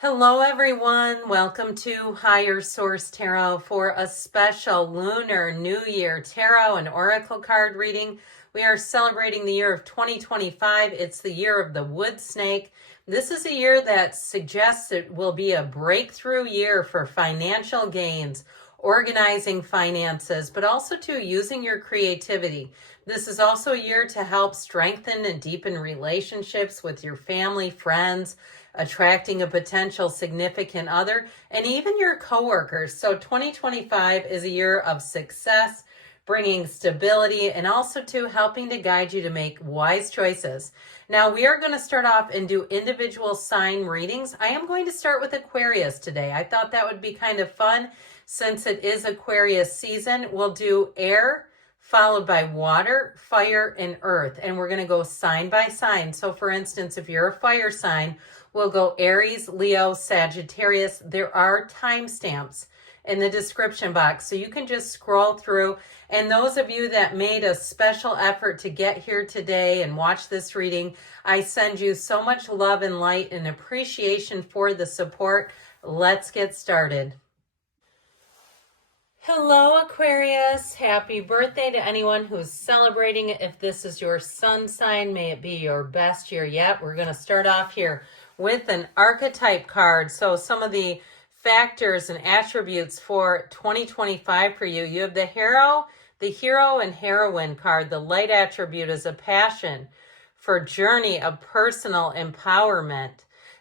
Hello, everyone. Welcome to Higher Source Tarot for a special Lunar New Year Tarot and Oracle card reading. We are celebrating the year of 2025. It's the year of the wood snake. This is a year that suggests it will be a breakthrough year for financial gains, organizing finances, but also to using your creativity. This is also a year to help strengthen and deepen relationships with your family, friends, attracting a potential significant other, and even your coworkers. So 2025 is a year of success, bringing stability, and also to helping to guide you to make wise choices. Now, we are going to start off and do individual sign readings. I am going to start with Aquarius today. I thought that would be kind of fun since it is Aquarius season. We'll do air, followed by water, fire, and earth. And we're going to go sign by sign. So for instance, if you're a fire sign, we'll go Aries, Leo, Sagittarius. There are timestamps in the description box, so you can just scroll through. And those of you that made a special effort to get here today and watch this reading, I send you so much love and light and appreciation for the support. Let's get started. Hello, Aquarius. Happy birthday to anyone who's celebrating it. If this is your sun sign, may it be your best year yet. We're going to start off here with an archetype card. So some of the factors and attributes for 2025 for you. You have the hero and heroine card. The light attribute is a passion for journey of personal empowerment.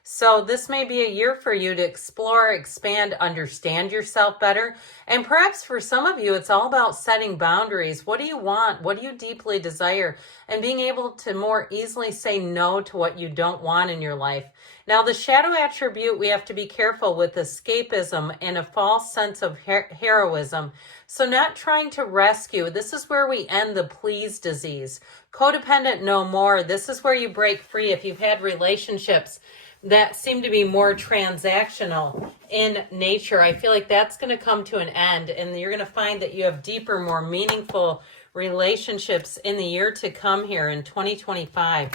So this may be a year for you to explore, expand, understand yourself better. And perhaps for some of you, it's all about setting boundaries. What do you want? What do you deeply desire? And being able to more easily say no to what you don't want in your life. Now, the shadow attribute, we have to be careful with escapism and a false sense of heroism. So not trying to rescue. This is where we end the please disease. Codependent no more. This is where you break free if you've had relationships that seem to be more transactional in nature. I feel like that's going to come to an end, and you're going to find that you have deeper, more meaningful relationships in the year to come here in 2025.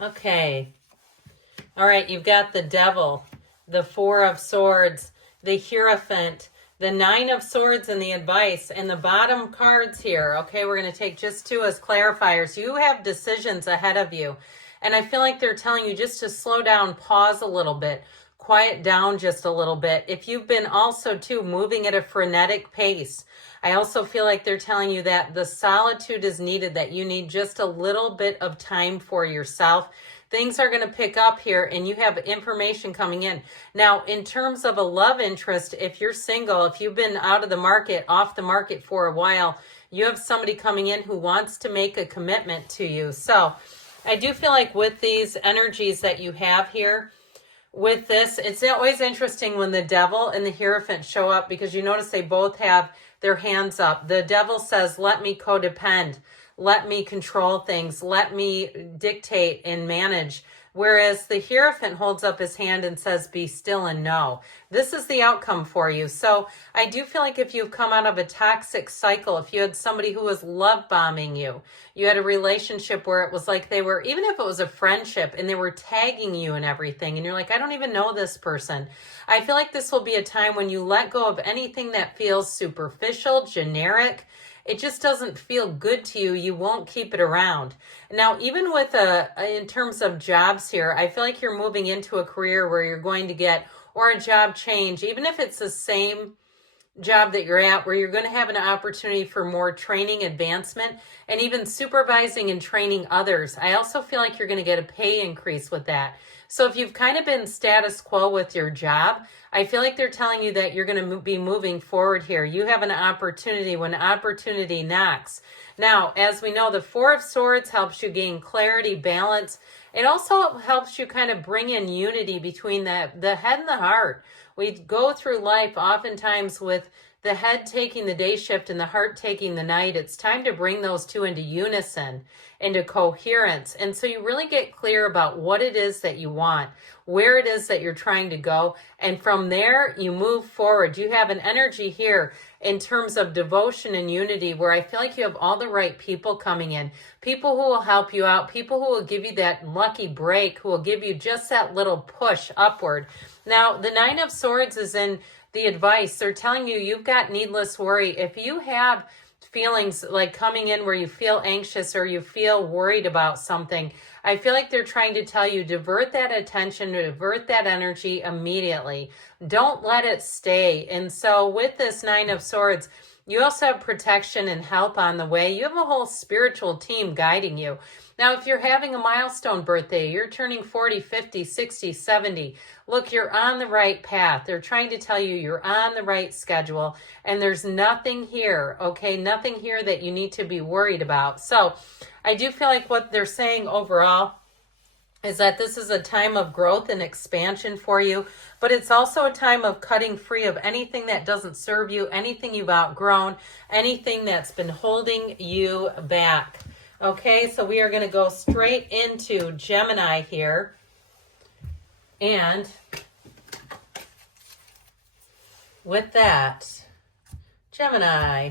Okay. All right, you've got the devil, the four of swords, the hierophant, the nine of swords, and the advice, and the bottom cards here. Okay, we're going to take just two as clarifiers. You have decisions ahead of you, and I feel like they're telling you just to slow down, pause a little bit, quiet down just a little bit. If you've been also, too, moving at a frenetic pace, I also feel like they're telling you that the solitude is needed, that you need just a little bit of time for yourself. Things are going to pick up here, and you have information coming in. Now, in terms of a love interest, if you're single, if you've been out of the market, off the market for a while, you have somebody coming in who wants to make a commitment to you. So I do feel like with these energies that you have here, with this, it's always interesting when the devil and the hierophant show up, because you notice they both have their hands up. The devil says, let me codepend. Let me control things. Let me dictate and manage. Whereas the hierophant holds up his hand and says, be still and know. This is the outcome for you. So I do feel like if you've come out of a toxic cycle, if you had somebody who was love bombing you, you had a relationship where it was like they were, even if it was a friendship and they were tagging you and everything, and you're like, I don't even know this person. I feel like this will be a time when you let go of anything that feels superficial, generic. It just doesn't feel good to you. You won't keep it around. Now, even with in terms of jobs here, I feel like you're moving into a career where you're going to get, or a job change, even if it's the same job that you're at, where you're going to have an opportunity for more training, advancement, and even supervising and training others. I also feel like you're going to get a pay increase with that. So if you've kind of been status quo with your job, I feel like they're telling you that you're going to be moving forward here. You have an opportunity when opportunity knocks. Now, as we know, the Four of Swords helps you gain clarity, balance. It also helps you kind of bring in unity between the head and the heart. We go through life oftentimes with the head taking the day shift and the heart taking the night. It's time to bring those two into unison, into coherence. And so you really get clear about what it is that you want, where it is that you're trying to go. And from there, you move forward. You have an energy here in terms of devotion and unity where I feel like you have all the right people coming in, people who will help you out, people who will give you that lucky break, who will give you just that little push upward. Now, the Nine of Swords is in the advice. They're telling you you've got needless worry. If you have feelings like coming in where you feel anxious or you feel worried about something, I feel like they're trying to tell you divert that attention, divert that energy immediately. Don't let it stay. And so with this Nine of Swords, you also have protection and help on the way. You have a whole spiritual team guiding you. Now, if you're having a milestone birthday, you're turning 40, 50, 60, 70, look, you're on the right path. They're trying to tell you you're on the right schedule, and there's nothing here, okay? Nothing here that you need to be worried about. So I do feel like what they're saying overall is that this is a time of growth and expansion for you, but it's also a time of cutting free of anything that doesn't serve you, anything you've outgrown, anything that's been holding you back. Okay, so we are going to go straight into Gemini here. And with that, Gemini.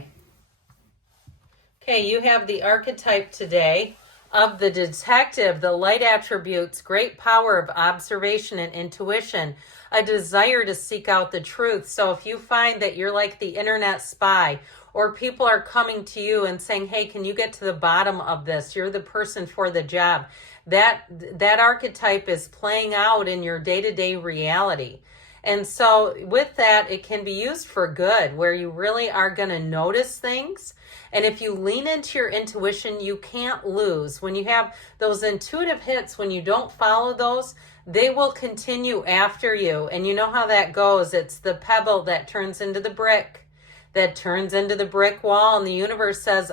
Okay, you have the archetype today of the detective, the light attributes, great power of observation and intuition, a desire to seek out the truth. So if you find that you're like the internet spy, or people are coming to you and saying, hey, can you get to the bottom of this? You're the person for the job. That archetype is playing out in your day-to-day reality. And so with that, it can be used for good, where you really are going to notice things. And if you lean into your intuition, you can't lose. When you have those intuitive hits, when you don't follow those, they will continue after you. And you know how that goes. It's the pebble that turns into the brick, that turns into the brick wall, and the universe says,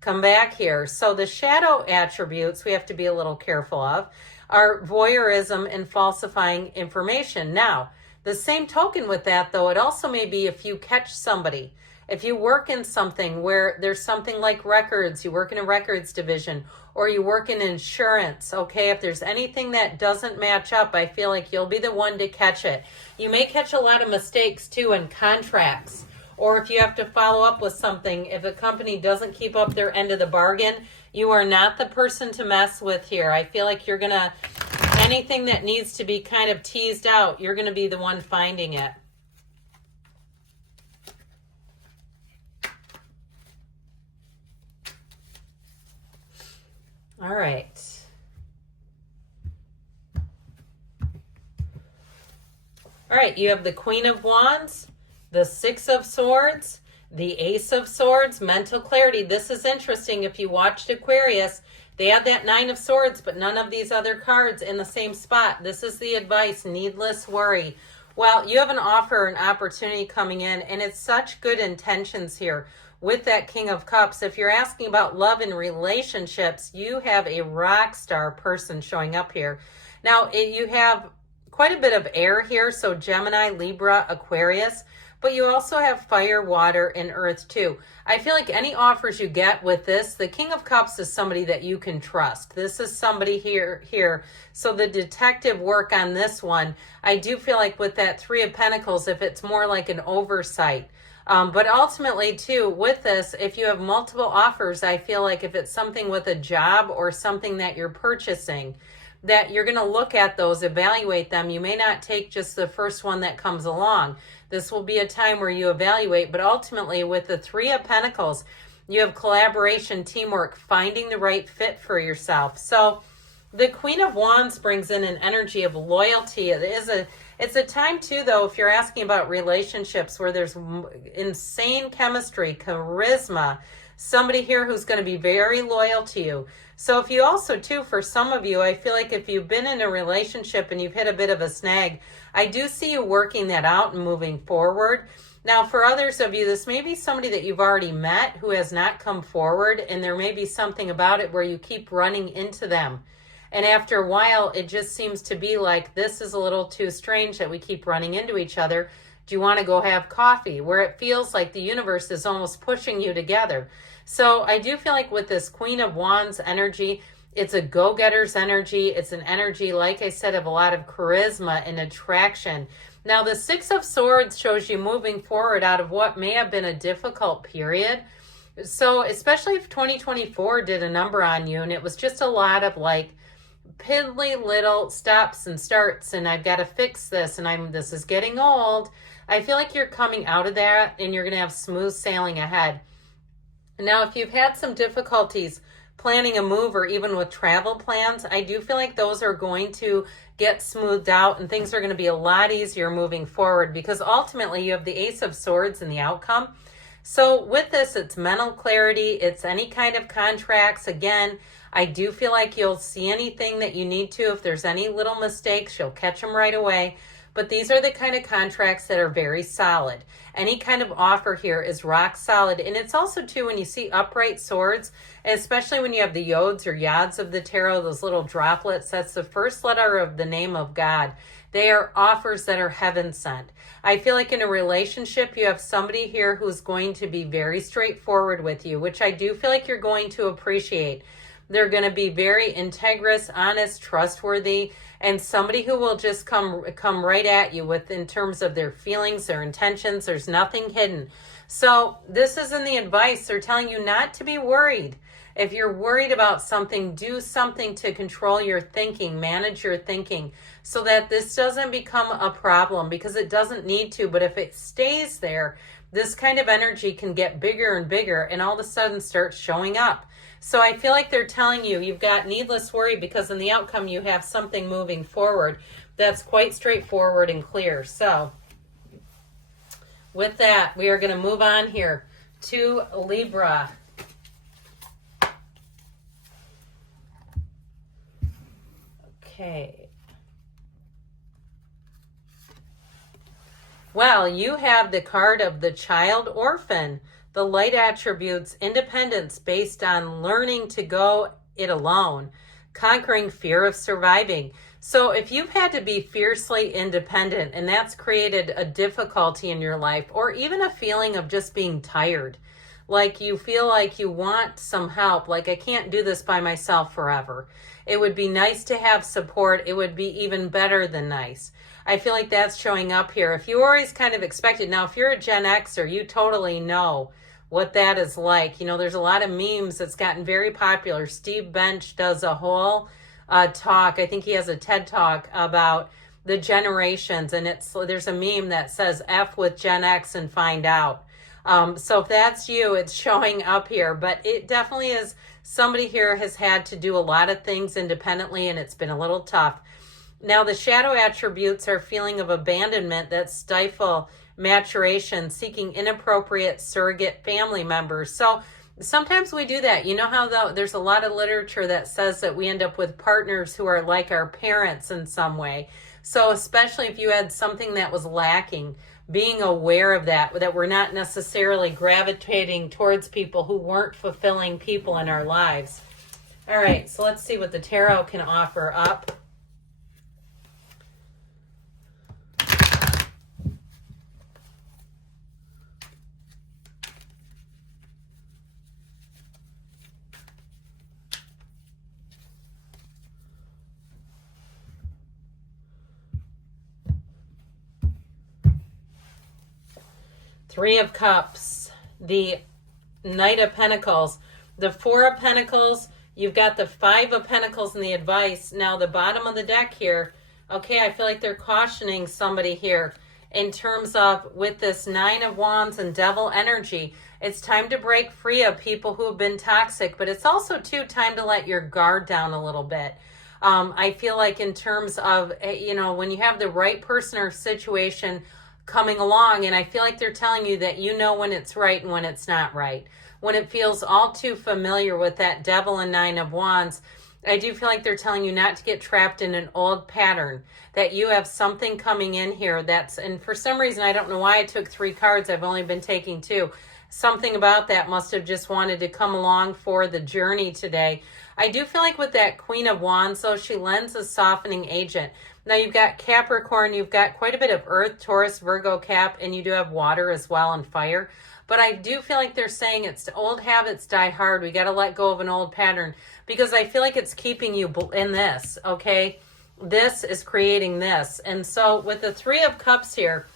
come back here. So the shadow attributes we have to be a little careful of are voyeurism and falsifying information. Now, the same token with that, though, it also may be if you catch somebody, if you work in something where there's something like records, you work in a records division, or you work in insurance, okay? If there's anything that doesn't match up, I feel like you'll be the one to catch it. You may catch a lot of mistakes, too, in contracts. Or if you have to follow up with something, if a company doesn't keep up their end of the bargain, you are not the person to mess with here. I feel like you're going to, anything that needs to be kind of teased out, you're going to be the one finding it. All right. All right, you have the Queen of Wands, the Six of Swords, the Ace of Swords, mental clarity. This is interesting. If you watched Aquarius, they had that Nine of Swords, but none of these other cards in the same spot. This is the advice, needless worry. Well, you have an offer, an opportunity coming in, and it's such good intentions here with that King of Cups. If you're asking about love and relationships, you have a rock star person showing up here. Now, you have quite a bit of air here, so Gemini, Libra, Aquarius, but you also have fire, water, and earth too. I feel like any offers you get with this, the King of Cups is somebody that you can trust. This is somebody here. So the detective work on this one, I do feel like with that Three of Pentacles, if it's more like an oversight. But ultimately too, with this, if you have multiple offers, I feel like if it's something with a job or something that you're purchasing, that you're going to look at those, evaluate them. You may not take just the first one that comes along. This will be a time where you evaluate, but ultimately with the Three of Pentacles, you have collaboration, teamwork, finding the right fit for yourself. So the Queen of Wands brings in an energy of loyalty. It's a time too, though, if you're asking about relationships where there's insane chemistry, charisma, somebody here who's going to be very loyal to you. So if you also, too, for some of you, I feel like if you've been in a relationship and you've hit a bit of a snag, I do see you working that out and moving forward. Now, for others of you, this may be somebody that you've already met who has not come forward, and there may be something about it where you keep running into them. And after a while, it just seems to be like, this is a little too strange that we keep running into each other. Do you want to go have coffee? Where it feels like the universe is almost pushing you together. So I do feel like with this Queen of Wands energy, it's a go-getter's energy. It's an energy, like I said, of a lot of charisma and attraction. Now, the Six of Swords shows you moving forward out of what may have been a difficult period. So especially if 2024 did a number on you and it was just a lot of like piddly little stops and starts and I've got to fix this and this is getting old. I feel like you're coming out of that and you're going to have smooth sailing ahead. Now, if you've had some difficulties planning a move or even with travel plans, I do feel like those are going to get smoothed out and things are going to be a lot easier moving forward because ultimately you have the Ace of Swords in the outcome. So with this, it's mental clarity. It's any kind of contracts. Again, I do feel like you'll see anything that you need to. If there's any little mistakes, you'll catch them right away. But these are the kind of contracts that are very solid. Any kind of offer here is rock solid. And it's also, too, when you see upright swords, especially when you have the yods or yads of the tarot, those little droplets, that's the first letter of the name of God. They are offers that are heaven sent. I feel like in a relationship, you have somebody here who's going to be very straightforward with you, which I do feel like you're going to appreciate. They're going to be very integrous, honest, trustworthy, and somebody who will just come right at you with in terms of their feelings, their intentions. There's nothing hidden. So this is in the advice. They're telling you not to be worried. If you're worried about something, do something to control your thinking, manage your thinking, so that this doesn't become a problem, because it doesn't need to. But if it stays there, this kind of energy can get bigger and bigger and all of a sudden start showing up. So I feel like they're telling you you've got needless worry, because in the outcome you have something moving forward that's quite straightforward and clear. So with that, we are going to move on here to Libra. Okay. Well, you have the card of the child orphan, the light attributes, independence based on learning to go it alone, conquering fear of surviving. So if you've had to be fiercely independent and that's created a difficulty in your life, or even a feeling of just being tired, like you feel like you want some help, like I can't do this by myself forever. It would be nice to have support. It would be even better than nice. I feel like that's showing up here. If you always kind of expected, now if you're a Gen Xer, you totally know what that is like. You know, there's a lot of memes that's gotten very popular. Steve Bench does a whole talk. I think he has a TED talk about the generations, and there's a meme that says F with Gen X and find out. So if that's you, it's showing up here. But it definitely is, somebody here has had to do a lot of things independently, and it's been a little tough. Now, the shadow attributes are feeling of abandonment that stifle maturation, seeking inappropriate surrogate family members. So sometimes we do that. You know how there's a lot of literature that says that we end up with partners who are like our parents in some way. So especially if you had something that was lacking, being aware of that we're not necessarily gravitating towards people who weren't fulfilling people in our lives. All right, so let's see what the tarot can offer up. Three of Cups, the Knight of Pentacles, the Four of Pentacles, you've got the Five of Pentacles in the advice. Now, the bottom of the deck here, okay, I feel like they're cautioning somebody here in terms of with this Nine of Wands and Devil energy. It's time to break free of people who have been toxic, but it's also, too, time to let your guard down a little bit. I feel like in terms of, you know, when you have the right person or situation coming along, and I feel like they're telling you that you know when it's right and when it's not right. When it feels all too familiar with that Devil and Nine of Wands, I do feel like they're telling you not to get trapped in an old pattern, that you have something coming in here that's, and for some reason, I don't know why I took three cards, I've only been taking two. something about that must have just wanted to come along for the journey today. I do feel like with that Queen of Wands, though, she lends a softening agent. Now, you've got Capricorn, you've got quite a bit of Earth, Taurus, Virgo, Cap, and you do have water as well and fire. But I do feel like they're saying it's old habits die hard. We got to let go of an old pattern, because I feel like it's keeping you in this, okay? This is creating this. And so with the Three of Cups here,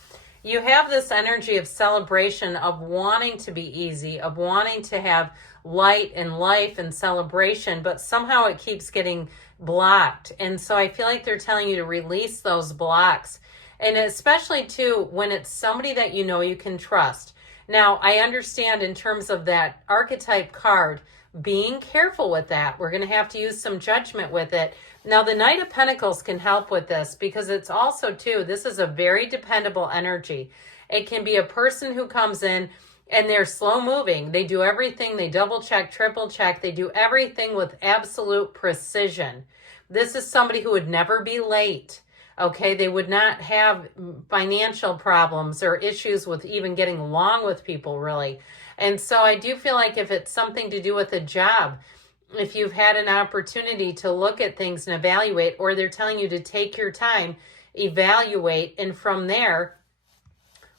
you have this energy of celebration, of wanting to be easy, of wanting to have light and life and celebration, but somehow it keeps getting blocked. And so I feel like they're telling you to release those blocks. And especially too, when it's somebody that you know you can trust. Now, I understand in terms of that archetype card, being careful with that. We're going to have to use some judgment with it. Now, the Knight of Pentacles can help with this, because it's also too, this is a very dependable energy. It can be a person who comes in and they're slow moving. They do everything. They double check, triple check. They do everything with absolute precision. This is somebody who would never be late. Okay, they would not have financial problems or issues with even getting along with people, really. And so I do feel like if it's something to do with a job, if you've had an opportunity to look at things and evaluate, or they're telling you to take your time, evaluate, and from there,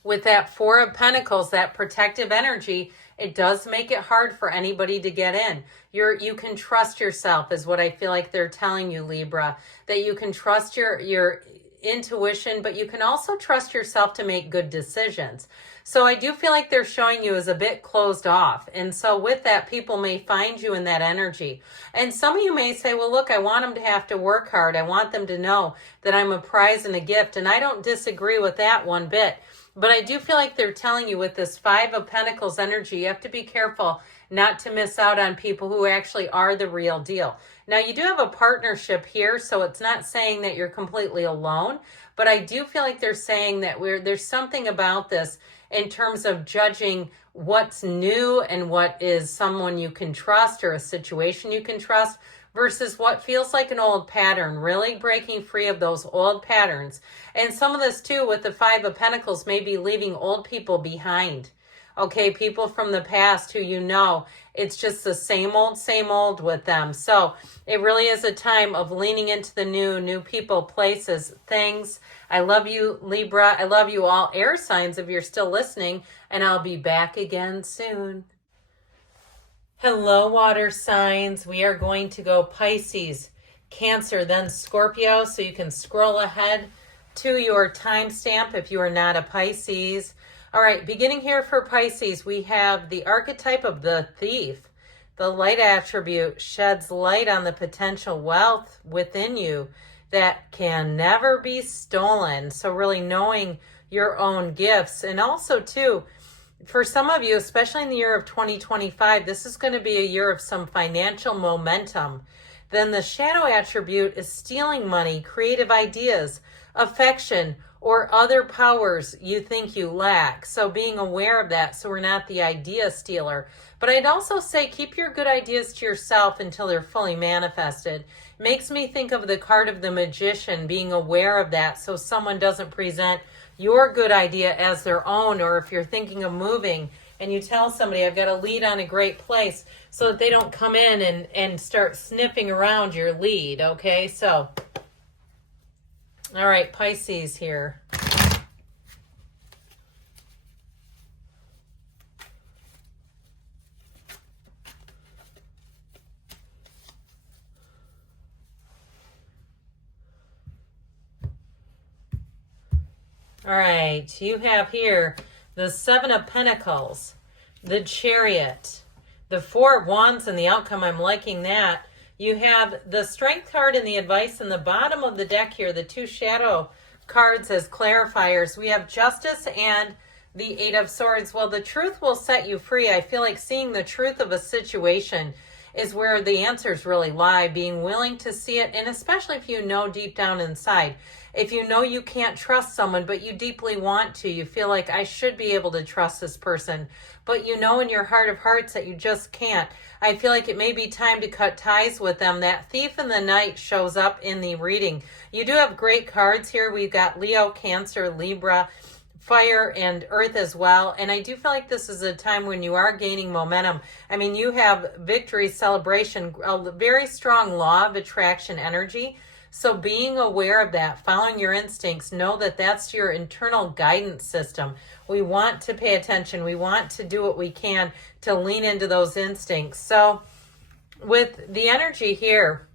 with that Four of Pentacles, that protective energy, it does make it hard for anybody to get in. You can trust yourself is what I feel like they're telling you, Libra, that you can trust your intuition, but you can also trust yourself to make good decisions. So I do feel like they're showing you as a bit closed off. And so with that, people may find you in that energy. And some of you may say, well, look, I want them to have to work hard. I want them to know that I'm a prize and a gift. And I don't disagree with that one bit. But I do feel like they're telling you with this Five of Pentacles energy, you have to be careful not to miss out on people who actually are the real deal. Now, you do have a partnership here, so it's not saying that you're completely alone, but I do feel like they're saying that there's something about this in terms of judging what's new and what is someone you can trust or a situation you can trust versus what feels like an old pattern, really breaking free of those old patterns. And some of this too with the Five of Pentacles may be leaving old people behind. Okay, people from the past who you know, it's just the same old with them. So it really is a time of leaning into the new people, places, things. I love you, Libra. I love you all air signs if you're still listening, and I'll be back again soon. Hello, water signs. We are going to go Pisces, Cancer, then Scorpio. So you can scroll ahead to your timestamp if you are not a Pisces. All right, beginning here for Pisces, we have the archetype of the thief. The light attribute sheds light on the potential wealth within you that can never be stolen. So really knowing your own gifts. And also too, for some of you, especially in the year of 2025, this is going to be a year of some financial momentum. Then the shadow attribute is stealing money, creative ideas, affection, or other powers you think you lack. So being aware of that, so we're not the idea stealer. But I'd also say keep your good ideas to yourself until they're fully manifested. Makes me think of the card of the magician, being aware of that so someone doesn't present your good idea as their own. Or if you're thinking of moving and you tell somebody, I've got a lead on a great place, so that they don't come in and start sniffing around your lead, okay? So, all right, Pisces here. All right, you have here the Seven of Pentacles, the Chariot, the Four of Wands, and the outcome. I'm liking that. You have the Strength card and the Advice in the bottom of the deck here, the two shadow cards as clarifiers. We have Justice and the Eight of Swords. Well, the truth will set you free. I feel like seeing the truth of a situation is where the answers really lie, being willing to see it, and especially if you know deep down inside. If you know you can't trust someone, but you deeply want to, you feel like I should be able to trust this person, but you know in your heart of hearts that you just can't. I feel like it may be time to cut ties with them. That Thief in the Night shows up in the reading. You do have great cards here. We've got Leo, Cancer, Libra, fire and earth as well. And I do feel like this is a time when you are gaining momentum. I mean, you have victory, celebration, a very strong law of attraction energy. So being aware of that, following your instincts, know that that's your internal guidance system. We want to pay attention. We want to do what we can to lean into those instincts. So with the energy here,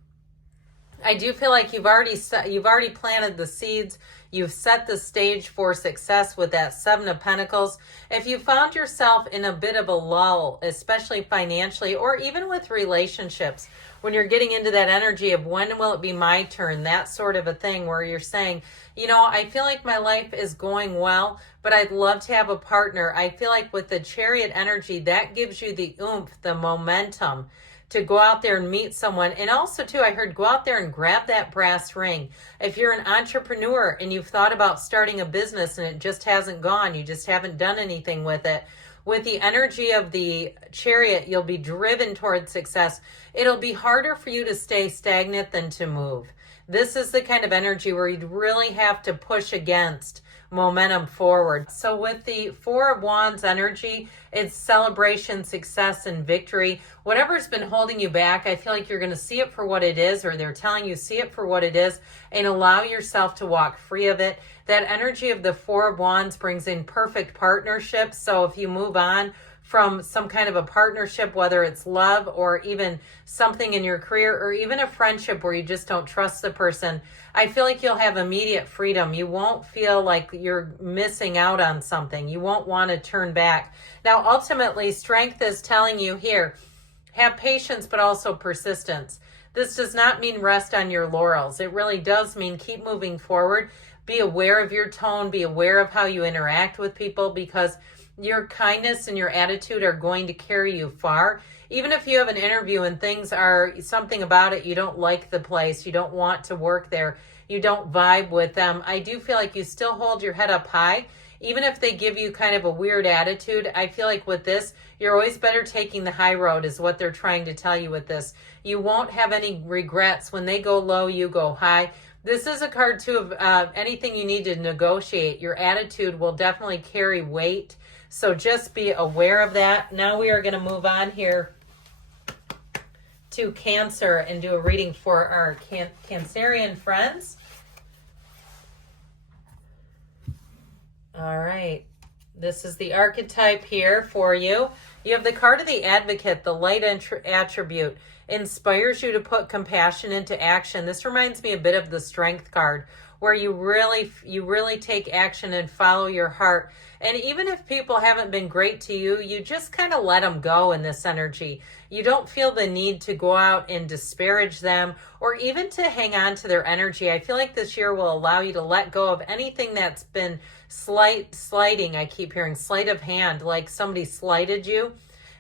I do feel like you've already planted the seeds. You've set the stage for success with that Seven of Pentacles. If you found yourself in a bit of a lull, especially financially or even with relationships, when you're getting into that energy of when will it be my turn, that sort of a thing where you're saying, you know, I feel like my life is going well, but I'd love to have a partner. I feel like with the Chariot energy, that gives you the oomph, the momentum to go out there and meet someone. And also too, I heard go out there and grab that brass ring. If you're an entrepreneur and you've thought about starting a business and it just hasn't gone, you just haven't done anything with it, with the energy of the Chariot, you'll be driven towards success. It'll be harder for you to stay stagnant than to move. This is the kind of energy where you'd really have to push against momentum forward. So with the Four of Wands energy, it's celebration, success, and victory. Whatever's been holding you back, I feel like you're going to see it for what it is, or they're telling you see it for what it is, and allow yourself to walk free of it. That energy of the Four of Wands brings in perfect partnerships. So if you move on from some kind of a partnership, whether it's love or even something in your career or even a friendship where you just don't trust the person, I feel like you'll have immediate freedom. You won't feel like you're missing out on something. You won't want to turn back. Now, ultimately, strength is telling you here, have patience, but also persistence. This does not mean rest on your laurels. It really does mean keep moving forward. Be aware of your tone. Be aware of how you interact with people, because your kindness and your attitude are going to carry you far. Even if you have an interview and things are something about it, you don't like the place, you don't want to work there, you don't vibe with them, I do feel like you still hold your head up high. Even if they give you kind of a weird attitude, I feel like with this, you're always better taking the high road is what they're trying to tell you with this. You won't have any regrets. When they go low, you go high. This is a card too of anything you need to negotiate. Your attitude will definitely carry weight. So just be aware of that. Now we are going to move on here to Cancer and do a reading for our Cancerian friends. All right. This is the archetype here for you. You have the card of the Advocate, the light attribute. Inspires you to put compassion into action. This reminds me a bit of the Strength card, where you really take action and follow your heart. And even if people haven't been great to you, you just kind of let them go in this energy. You don't feel the need to go out and disparage them or even to hang on to their energy. I feel like this year will allow you to let go of anything that's been slighting. I keep hearing sleight of hand, like somebody slighted you.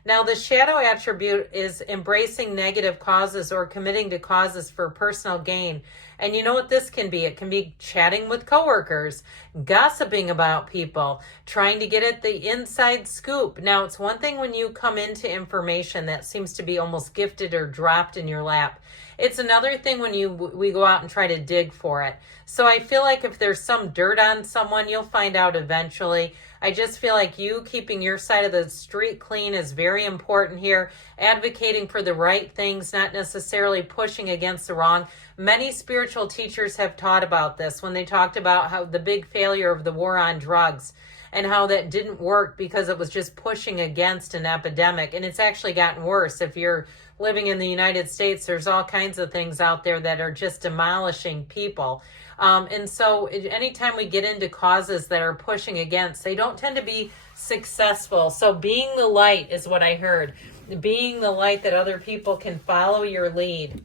Now, the shadow attribute is embracing negative causes or committing to causes for personal gain. And you know what this can be? It can be chatting with coworkers, gossiping about people, trying to get at the inside scoop. Now, it's one thing when you come into information that seems to be almost gifted or dropped in your lap. It's another thing when we go out and try to dig for it. So I feel like if there's some dirt on someone, you'll find out eventually. I just feel like you keeping your side of the street clean is very important here. Advocating for the right things, not necessarily pushing against the wrong. Many spiritual teachers have taught about this when they talked about how the big failure of the war on drugs and how that didn't work because it was just pushing against an epidemic. And it's actually gotten worse. If you're living in the United States, there's all kinds of things out there that are just demolishing people. And so anytime we get into causes that are pushing against, they don't tend to be successful. So being the light is what I heard. Being the light that other people can follow your lead.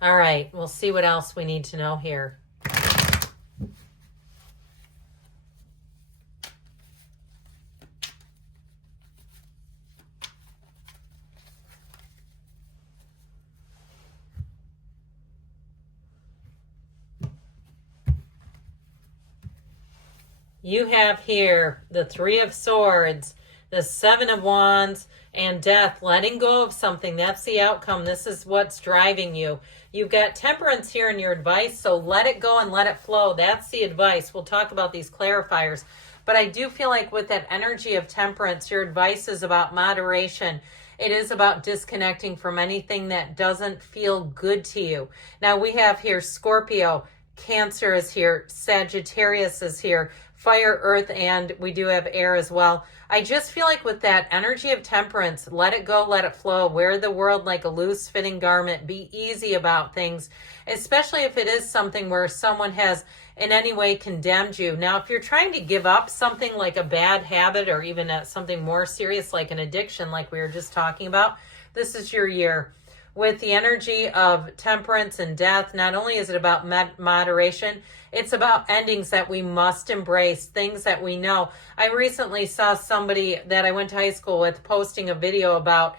All right, we'll see what else we need to know here. You have here the Three of Swords, The Seven of Wands and Death, letting go of something. That's the outcome. This is what's driving you. You've got Temperance here in your advice, so let it go and let it flow. That's the advice. We'll talk about these clarifiers. But I do feel like with that energy of Temperance, your advice is about moderation. It is about disconnecting from anything that doesn't feel good to you. Now we have here Scorpio, Cancer is here, Sagittarius is here, fire, earth, and we do have air as well. I just feel like with that energy of Temperance, let it go, let it flow, wear the world like a loose fitting garment, be easy about things, especially if it is something where someone has in any way condemned you. Now, if you're trying to give up something like a bad habit or even something more serious like an addiction like we were just talking about, this is your year. With the energy of Temperance and Death, not only is it about moderation, it's about endings that we must embrace, things that we know. I recently saw somebody that I went to high school with posting a video about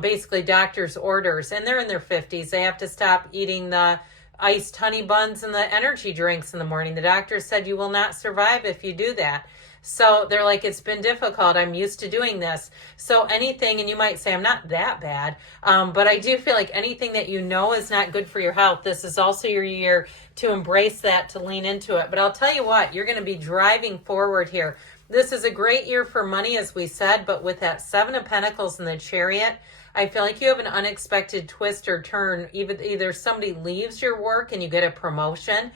basically doctor's orders, and they're in their 50s. They have to stop eating the iced honey buns and the energy drinks in the morning. The doctor said you will not survive if you do that. So they're like, it's been difficult. I'm used to doing this. So anything, and you might say, I'm not that bad, but I do feel like anything that you know is not good for your health, this is also your year to embrace that, to lean into it. But I'll tell you what, you're going to be driving forward here. This is a great year for money, as we said, but with that Seven of Pentacles and the Chariot, I feel like you have an unexpected twist or turn. Either somebody leaves your work and you get a promotion,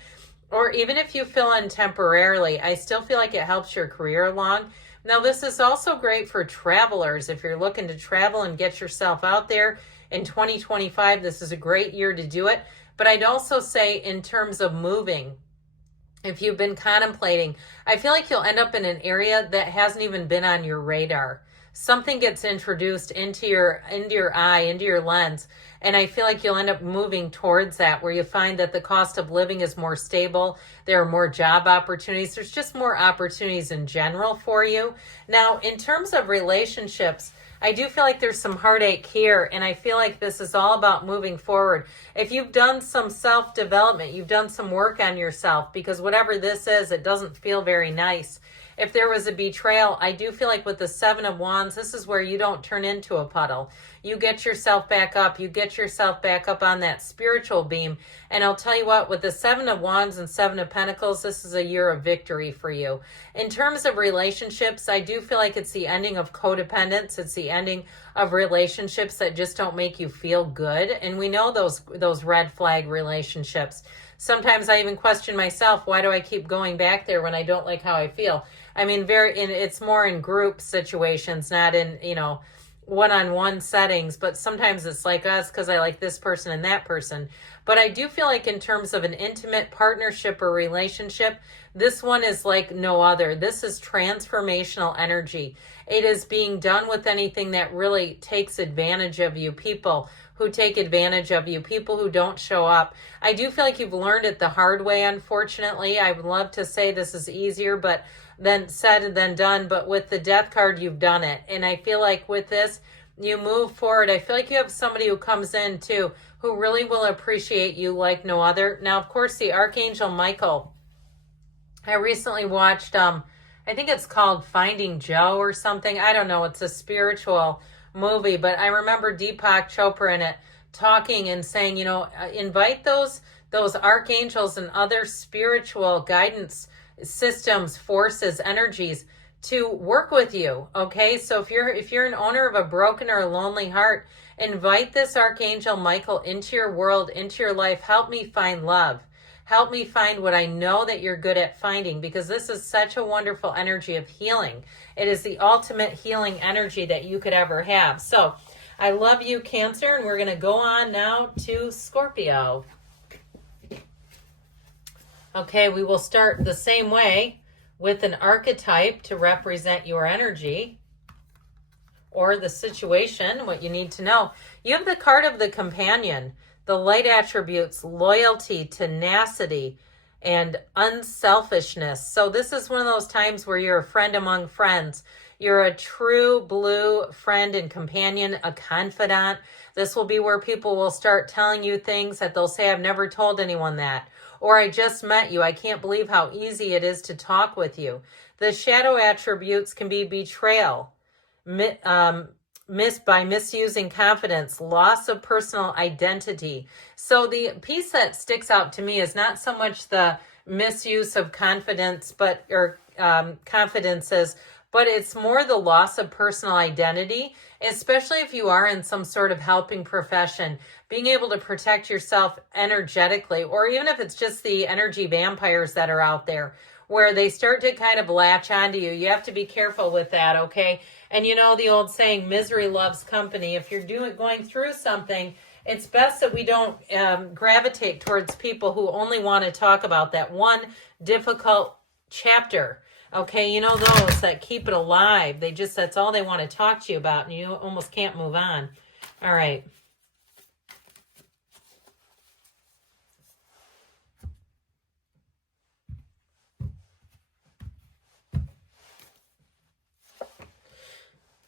or even if you fill in temporarily, I still feel like it helps your career along. Now, this is also great for travelers. If you're looking to travel and get yourself out there in 2025, this is a great year to do it. But I'd also say in terms of moving, if you've been contemplating, I feel like you'll end up in an area that hasn't even been on your radar. Something gets introduced into your eye, into your lens, and I feel like you'll end up moving towards that, where you find that the cost of living is more stable. There are more job opportunities. There's just more opportunities in general for you. Now, in terms of relationships, I do feel like there's some heartache here, and I feel like this is all about moving forward. If you've done some self-development, you've done some work on yourself, because whatever this is, it doesn't feel very nice. If there was a betrayal, I do feel like with the Seven of Wands, this is where you don't turn into a puddle. You get yourself back up. You get yourself back up on that spiritual beam. And I'll tell you what, with the Seven of Wands and Seven of Pentacles, this is a year of victory for you. In terms of relationships, I do feel like it's the ending of codependence. It's the ending of relationships that just don't make you feel good. And we know those red flag relationships. Sometimes I even question myself, why do I keep going back there when I don't like how I feel? I mean, it's more in group situations, not in, one-on-one settings, but sometimes it's like us because I like this person and that person. But I do feel like in terms of an intimate partnership or relationship, this one is like no other. This is transformational energy. It is being done with anything that really takes advantage of you, people who take advantage of you, people who don't show up. I do feel like you've learned it the hard way, unfortunately. I would love to say this is easier, but then said than done. But with the Death card, you've done it. And I feel like with this, you move forward. I feel like you have somebody who comes in too, who really will appreciate you like no other. Now, of course, the Archangel Michael. I recently watched, I think it's called Finding Joe or something. I don't know. It's a spiritual movie, but I remember Deepak Chopra in it talking and saying, invite those archangels and other spiritual guidance systems, forces, energies to work with you. Okay, so if you're an owner of a broken or a lonely heart, invite this Archangel Michael into your world, into your life. Help me find love. Help me find what I know that you're good at finding, because this is such a wonderful energy of healing. It is the ultimate healing energy that you could ever have. So I love you, Cancer, and we're going to go on now to Scorpio. Okay, we will start the same way with an archetype to represent your energy or the situation, what you need to know. You have the card of the Companion, the light attributes, loyalty, tenacity, and unselfishness. So this is one of those times where you're a friend among friends. You're a true blue friend and companion, a confidant. This will be where people will start telling you things that they'll say, I've never told anyone that. Or I just met you. I can't believe how easy it is to talk with you. The shadow attributes can be betrayal. by misusing confidence, loss of personal identity. So the piece that sticks out to me is not so much the misuse of confidence, or confidences, but it's more the loss of personal identity, especially if you are in some sort of helping profession, being able to protect yourself energetically, or even if it's just the energy vampires that are out there where they start to kind of latch onto you. You have to be careful with that, okay? And you know the old saying, misery loves company. If you're going through something, it's best that we don't gravitate towards people who only want to talk about that one difficult chapter. Okay, you know those that keep it alive. That's all they want to talk to you about, and you almost can't move on. All right.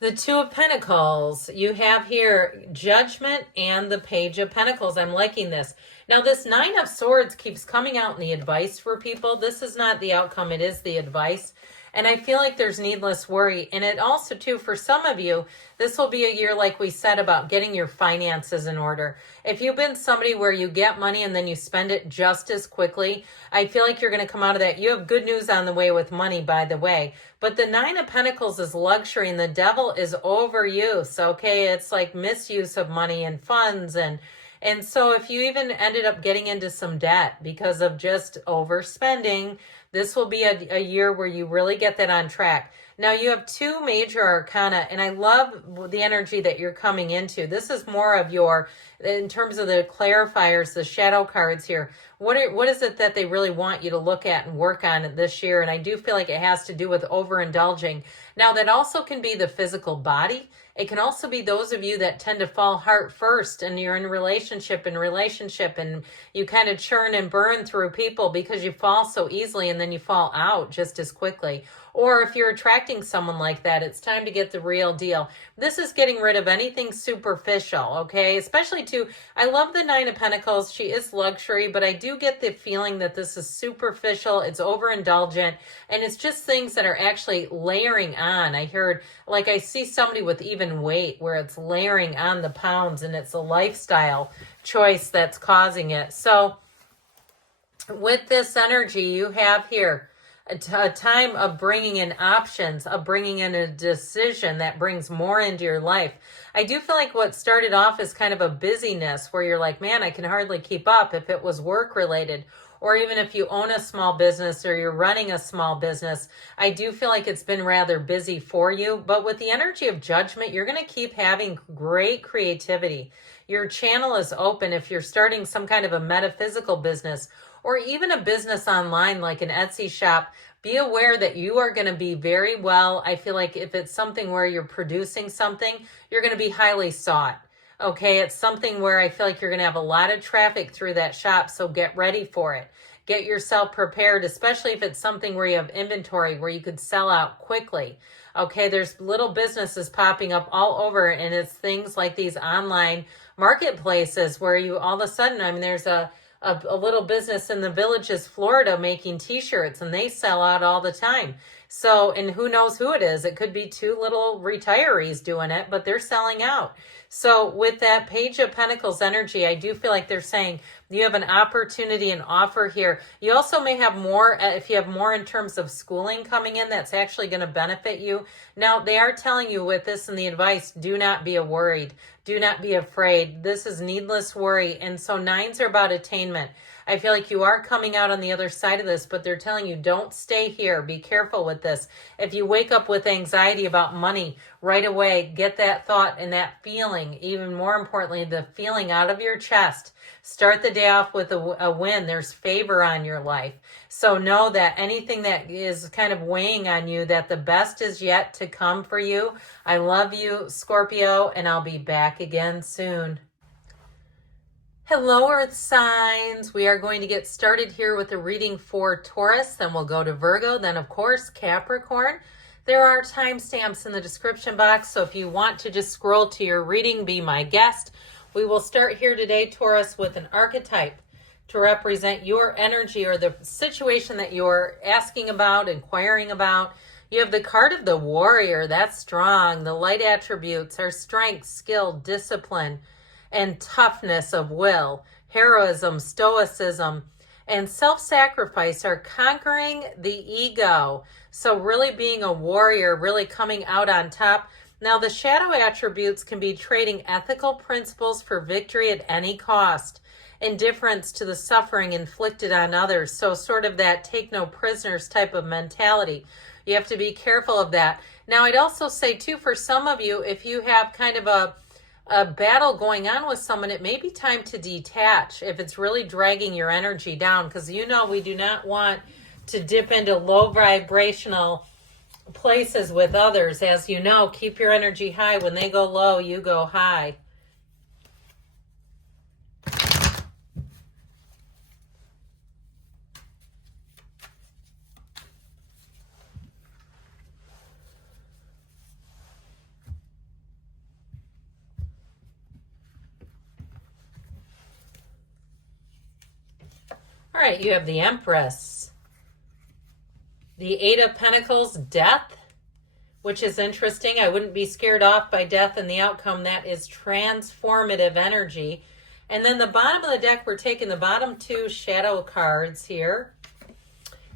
The Two of Pentacles, you have here Judgment and the Page of Pentacles. I'm liking this. Now, this Nine of Swords keeps coming out in the advice for people. This is not the outcome. It is the advice. And I feel like there's needless worry. And it also, too, for some of you, this will be a year, like we said, about getting your finances in order. If you've been somebody where you get money and then you spend it just as quickly, I feel like you're going to come out of that. You have good news on the way with money, by the way. But the Nine of Pentacles is luxury and the Devil is overuse, okay? It's like misuse of money and funds. And so if you even ended up getting into some debt because of just overspending, this will be a year where you really get that on track. Now, you have two major arcana, and I love the energy that you're coming into. This is more of your, in terms of the clarifiers, the shadow cards here. What is it that they really want you to look at and work on this year? And I do feel like it has to do with overindulging. Now, that also can be the physical body. It can also be those of you that tend to fall heart first and you're in relationship and you kind of churn and burn through people because you fall so easily and then you fall out just as quickly. Or if you're attracting someone like that, it's time to get the real deal. This is getting rid of anything superficial, okay? Especially too, I love the Nine of Pentacles. She is luxury, but I do get the feeling that this is superficial. It's overindulgent, and it's just things that are actually layering on. I see somebody with even weight where it's layering on the pounds, and it's a lifestyle choice that's causing it. So with this energy you have here, a time of bringing in options, of bringing in a decision that brings more into your life. I do feel like what started off as kind of a busyness where you're like, man, I can hardly keep up if it was work related, or even if you own a small business or you're running a small business. I do feel like it's been rather busy for you, but with the energy of Judgment, you're going to keep having great creativity. Your channel is open if you're starting some kind of a metaphysical business, or even a business online like an Etsy shop. Be aware that you are going to be very well. I feel like if it's something where you're producing something, you're going to be highly sought. Okay, it's something where I feel like you're going to have a lot of traffic through that shop, so get ready for it. Get yourself prepared, especially if it's something where you have inventory where you could sell out quickly. Okay, there's little businesses popping up all over, and it's things like these online marketplaces where you all of a sudden, there's a little business in the Villages, Florida, making t-shirts, and they sell out all the time. So, and who knows who it is? It could be two little retirees doing it, but they're selling out. So with that Page of Pentacles energy, I do feel like they're saying you have an opportunity and offer here. You also may have more, if you have more in terms of schooling coming in, that's actually going to benefit you. Now, they are telling you with this and the advice, do not be worried. Do not be afraid. This is needless worry. And so nines are about attainment. I feel like you are coming out on the other side of this, but they're telling you don't stay here. Be careful with this. If you wake up with anxiety about money right away, get that thought and that feeling, even more importantly, the feeling out of your chest. Start the day off with a win. There's favor on your life. So know that anything that is kind of weighing on you, that the best is yet to come for you. I love you, Scorpio, and I'll be back again soon. Hello, Earth signs. We are going to get started here with a reading for Taurus, then we'll go to Virgo, then of course Capricorn. There are timestamps in the description box, so if you want to just scroll to your reading, be my guest. We will start here today, Taurus, with an archetype to represent your energy or the situation that you're asking about, inquiring about. You have the card of the warrior. That's strong. The light attributes are strength, skill, discipline, and toughness of will. Heroism, stoicism, and self-sacrifice are conquering the ego. So really being a warrior, really coming out on top. Now the shadow attributes can be trading ethical principles for victory at any cost. Indifference to the suffering inflicted on others. So sort of that take no prisoners type of mentality. You have to be careful of that. Now I'd also say too, for some of you, if you have kind of a battle going on with someone, it may be time to detach if it's really dragging your energy down, because you know we do not want to dip into low vibrational places with others. As you know, keep your energy high. When they go low, you go high. All right, you have the Empress. The Eight of Pentacles, death, which is interesting. I wouldn't be scared off by death and the outcome. That is transformative energy. And then the bottom of the deck, we're taking the bottom two shadow cards here.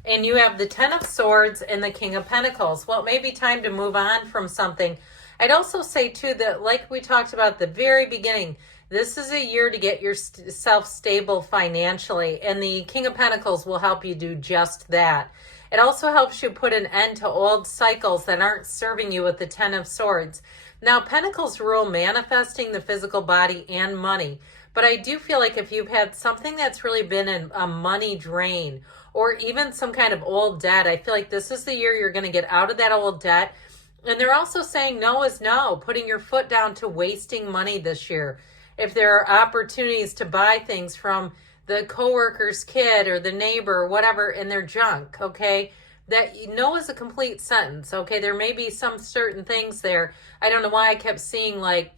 And you have the Ten of Swords and the King of Pentacles. Well, it may be time to move on from something. I'd also say, too, that like we talked about at the very beginning, this is a year to get yourself stable financially. And the King of Pentacles will help you do just that. It also helps you put an end to old cycles that aren't serving you with the Ten of Swords. Now, Pentacles rule manifesting the physical body and money. But I do feel like if you've had something that's really been a money drain or even some kind of old debt, I feel like this is the year you're going to get out of that old debt. And they're also saying no is no, putting your foot down to wasting money this year. If there are opportunities to buy things from the coworker's kid or the neighbor or whatever in their junk, okay, that no is a complete sentence, okay? There may be some certain things there. I don't know why I kept seeing like,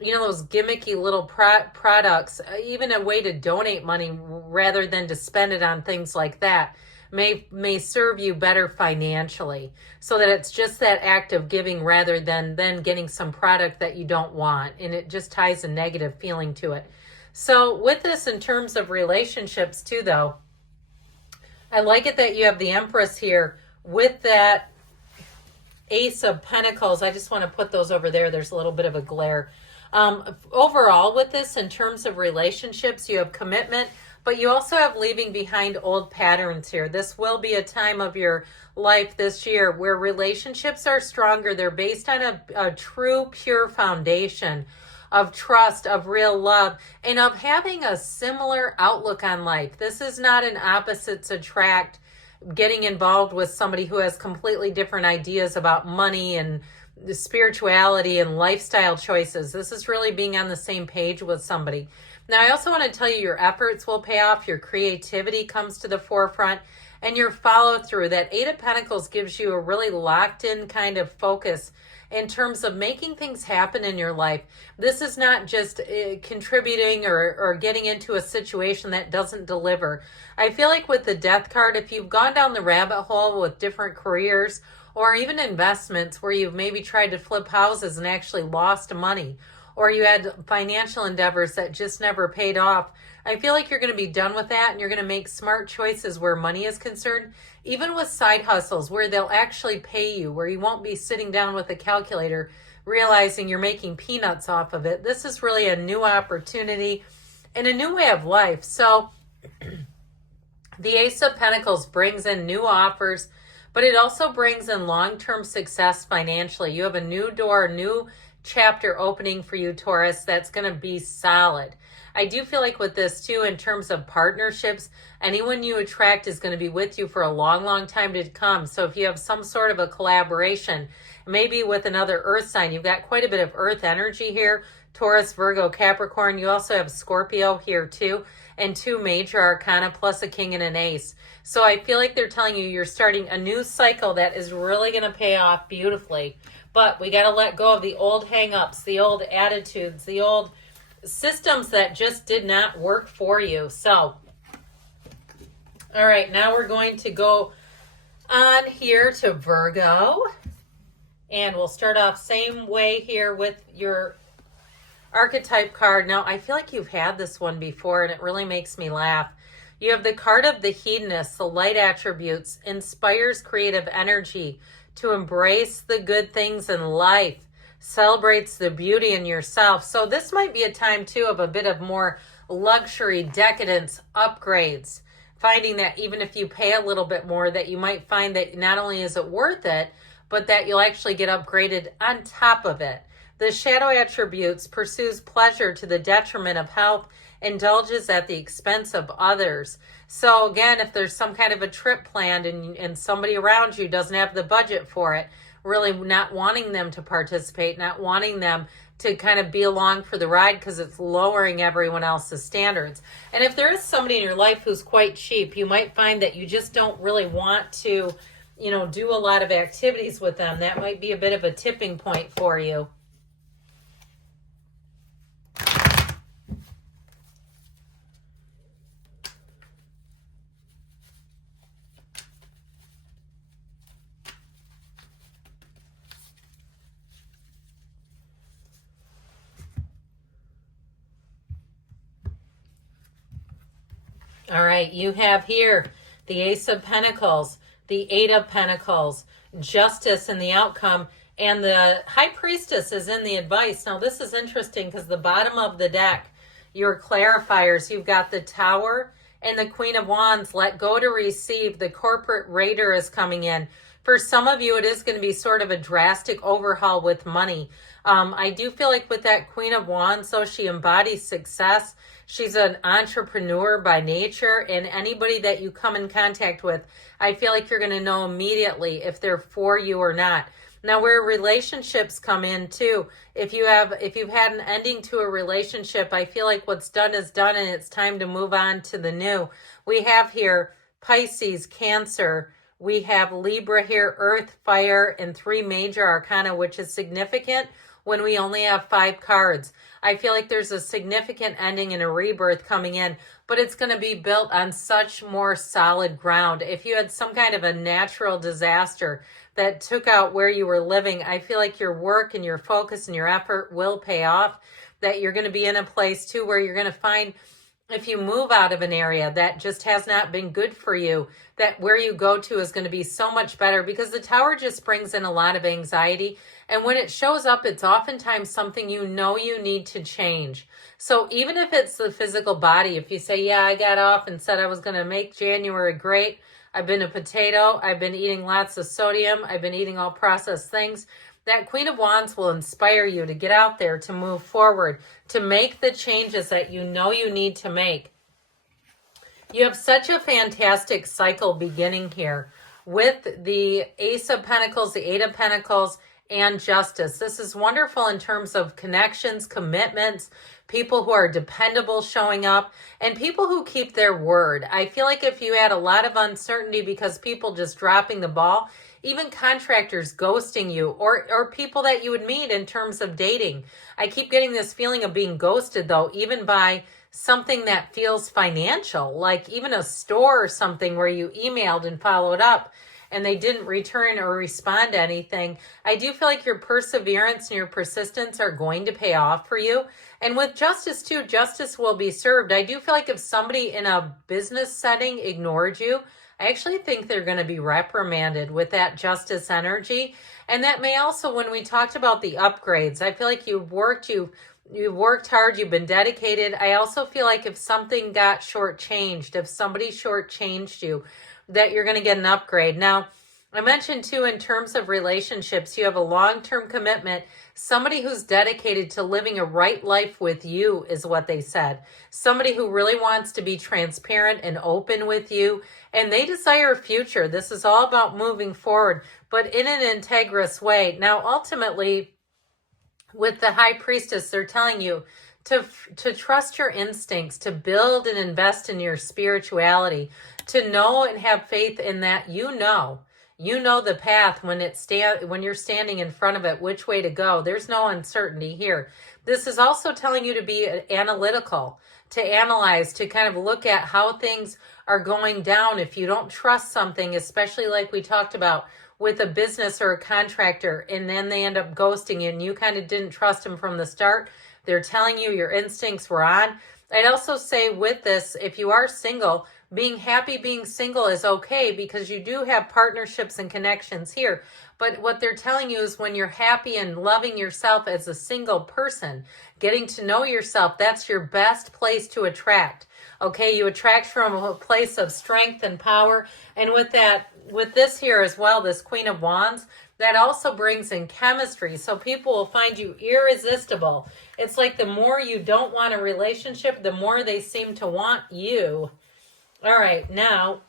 you know, those gimmicky little products, even a way to donate money rather than to spend it on things like that may serve you better financially, so that it's just that act of giving rather than getting some product that you don't want, and it just ties a negative feeling to it. So with this, in terms of relationships too, though, I like it that you have the Empress here with that Ace of Pentacles. I just want to put those over there. There's a little bit of a glare. Overall with this, in terms of relationships, you have commitment, but you also have leaving behind old patterns here. This will be a time of your life this year where relationships are stronger. They're based on a true, pure foundation of trust, of real love, and of having a similar outlook on life. This is not an opposites attract, getting involved with somebody who has completely different ideas about money and the spirituality and lifestyle choices. This is really being on the same page with somebody. Now, I also want to tell you your efforts will pay off. Your creativity comes to the forefront and your follow through. That Eight of Pentacles gives you a really locked in kind of focus in terms of making things happen in your life. This is not just contributing or getting into a situation that doesn't deliver. I feel like with the Death card, if you've gone down the rabbit hole with different careers or even investments where you've maybe tried to flip houses and actually lost money, or you had financial endeavors that just never paid off, I feel like you're going to be done with that and you're going to make smart choices where money is concerned, even with side hustles where they'll actually pay you, where you won't be sitting down with a calculator realizing you're making peanuts off of it. This is really a new opportunity and a new way of life. So the Ace of Pentacles brings in new offers, but it also brings in long-term success financially. You have a new door, new chapter opening for you, Taurus, that's going to be solid. I do feel like with this too, in terms of partnerships, anyone you attract is going to be with you for a long, long time to come. So if you have some sort of a collaboration, maybe with another earth sign, you've got quite a bit of earth energy here, Taurus, Virgo, Capricorn. You also have Scorpio here too, and two major arcana plus a king and an ace. So I feel like they're telling you you're starting a new cycle that is really going to pay off beautifully. But we got to let go of the old hang-ups, the old attitudes, the old systems that just did not work for you. So, all right, now we're going to go On here to Virgo. And we'll start off same way here with your archetype card. Now, I feel like you've had this one before, and it really makes me laugh. You have the card of the hedonist, the light attributes, inspires creative energy to embrace the good things in life, celebrates the beauty in yourself. So this might be a time, too, of a bit of more luxury, decadence, upgrades. Finding that even if you pay a little bit more, that you might find that not only is it worth it, but that you'll actually get upgraded on top of it. The shadow attributes pursues pleasure to the detriment of health, indulges at the expense of others. So again, if there's some kind of a trip planned and somebody around you doesn't have the budget for it, really not wanting them to participate, not wanting them to kind of be along for the ride because it's lowering everyone else's standards. And if there is somebody in your life who's quite cheap, you might find that you just don't really want to, do a lot of activities with them. That might be a bit of a tipping point for you. All right, you have here the Ace of Pentacles, the Eight of Pentacles, Justice in the outcome, and the High Priestess is in the advice. Now, this is interesting because the bottom of the deck, your clarifiers, you've got the Tower and the Queen of Wands. Let go to receive. The Corporate Raider is coming in. For some of you, it is going to be sort of a drastic overhaul with money. I do feel like with that Queen of Wands, though, she embodies success. She's an entrepreneur by nature, and anybody that you come in contact with, I feel like you're going to know immediately if they're for you or not. Now, where relationships come in too, if you've had an ending to a relationship, I feel like what's done is done, and it's time to move on to the new. We have here Pisces, Cancer. We have Libra here, Earth, Fire, and 3 major arcana, which is significant when we only have 5 cards. I feel like there's a significant ending and a rebirth coming in, but it's going to be built on such more solid ground. If you had some kind of a natural disaster that took out where you were living, I feel like your work and your focus and your effort will pay off, that you're going to be in a place too where you're going to find, if you move out of an area that just has not been good for you, that where you go to is going to be so much better, because the Tower just brings in a lot of anxiety. And when it shows up, it's oftentimes something you need to change. So even if it's the physical body, if you say, yeah, I got off and said I was going to make January great. I've been a potato. I've been eating lots of sodium. I've been eating all processed things. That Queen of Wands will inspire you to get out there, to move forward, to make the changes that you need to make. You have such a fantastic cycle beginning here with the Ace of Pentacles, the Eight of Pentacles, and Justice. This is wonderful in terms of connections, commitments, people who are dependable showing up, and people who keep their word. I feel like if you had a lot of uncertainty because people just dropping the ball, even contractors ghosting you, or people that you would meet in terms of dating. I keep getting this feeling of being ghosted, though, even by something that feels financial, like even a store or something where you emailed and followed up and they didn't return or respond to anything. I do feel like your perseverance and your persistence are going to pay off for you. And with justice too, justice will be served. I do feel like if somebody in a business setting ignored you, I actually think they're going to be reprimanded with that justice energy. And that may also, when we talked about the upgrades, I feel like you've worked hard, you've been dedicated. I also feel like if something got shortchanged, if somebody shortchanged you, that you're going to get an upgrade. Now, I mentioned too, in terms of relationships, you have a long-term commitment. Somebody who's dedicated to living a right life with you is what they said. Somebody who really wants to be transparent and open with you, and they desire a future. This is all about moving forward, but in an integrous way. Now, ultimately, with the High Priestess, they're telling you to trust your instincts, to build and invest in your spirituality, to know and have faith in that you know the path when you're standing in front of it, which way to go. There's no uncertainty here. This is also telling you to be analytical, to analyze, to kind of look at how things are going down. If you don't trust something, especially like we talked about with a business or a contractor, and then they end up ghosting you and you kind of didn't trust them from the start, they're telling you your instincts were on. I'd also say with this, if you are single, being happy being single is okay because you do have partnerships and connections here. But what they're telling you is when you're happy and loving yourself as a single person, getting to know yourself, that's your best place to attract. Okay, you attract from a place of strength and power. And with that, with this here as well, this Queen of Wands, that also brings in chemistry. So people will find you irresistible. It's like the more you don't want a relationship, the more they seem to want you. All right, now,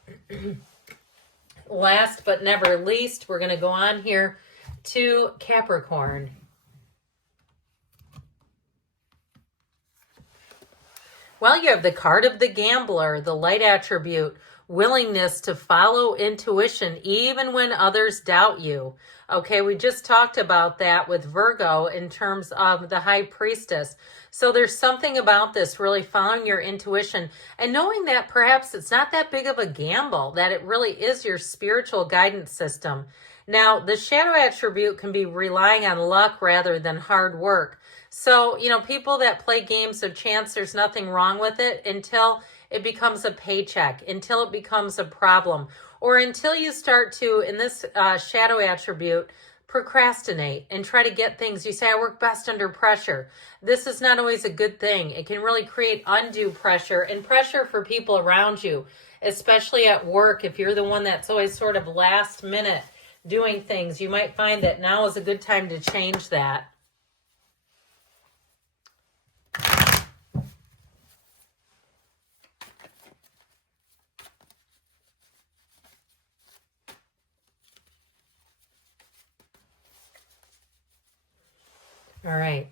last but never least, we're going to go on here to Capricorn. Well, you have the card of the gambler, the light attribute, willingness to follow intuition even when others doubt you. Okay, we just talked about that with Virgo in terms of the high priestess. So there's something about this, really following your intuition and knowing that perhaps it's not that big of a gamble, that it really is your spiritual guidance system. Now, the shadow attribute can be relying on luck rather than hard work. So, you know, people that play games of chance, there's nothing wrong with it until it becomes a paycheck, until it becomes a problem, or until you start to, in this shadow attribute, procrastinate and try to get things. You say, I work best under pressure. This is not always a good thing. It can really create undue pressure and pressure for people around you, especially at work. If you're the one that's always sort of last minute doing things, you might find that now is a good time to change that. All right.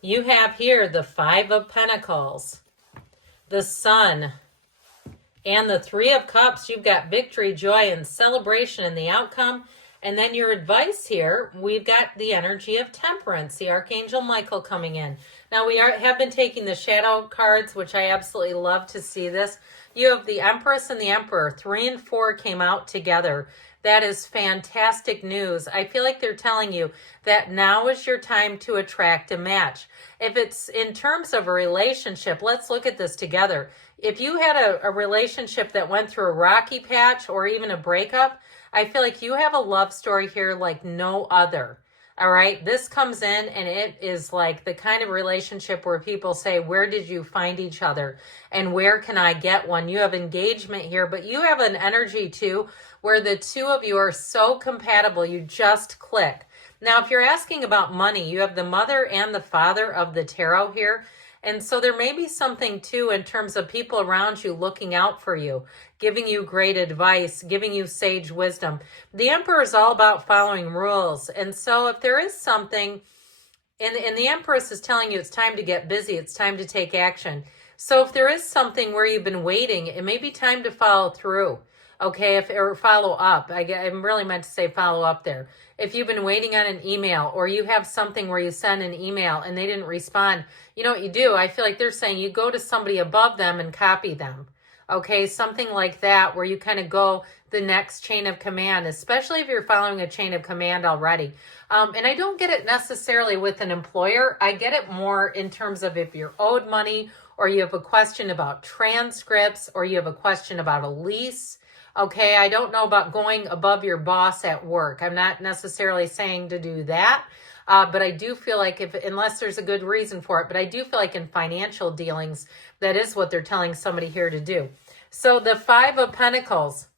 You have here the Five of Pentacles, the Sun, and the Three of Cups. You've got victory, joy, and celebration in the outcome. And then your advice here, we've got the energy of Temperance, the Archangel Michael coming in. Now, we have been taking the shadow cards, which I absolutely love to see this. You have the Empress and the Emperor. 3 and 4 came out together. That is fantastic news. I feel like they're telling you that now is your time to attract a match. If it's in terms of a relationship, let's look at this together. If you had a relationship that went through a rocky patch or even a breakup, I feel like you have a love story here like no other. All right, this comes in and it is like the kind of relationship where people say, where did you find each other? And where can I get one? You have engagement here, but you have an energy too where the two of you are so compatible, you just click. Now, if you're asking about money, you have the Mother and the Father of the Tarot here. And so there may be something too in terms of people around you looking out for you, giving you great advice, giving you sage wisdom. The Emperor is all about following rules. And so if there is something, and the Empress is telling you it's time to get busy, it's time to take action. So if there is something where you've been waiting, it may be time to follow through. Okay, or follow up. I'm really meant to say follow up there. If you've been waiting on an email or you have something where you send an email and they didn't respond, you know what you do? I feel like they're saying you go to somebody above them and copy them. Okay, something like that where you kind of go the next chain of command, especially if you're following a chain of command already. And I don't get it necessarily with an employer. I get it more in terms of if you're owed money or you have a question about transcripts or you have a question about a lease. Okay, I don't know about going above your boss at work. I'm not necessarily saying to do that, but I do feel like unless there's a good reason for it, but I do feel like in financial dealings, that is what they're telling somebody here to do. So the Five of Pentacles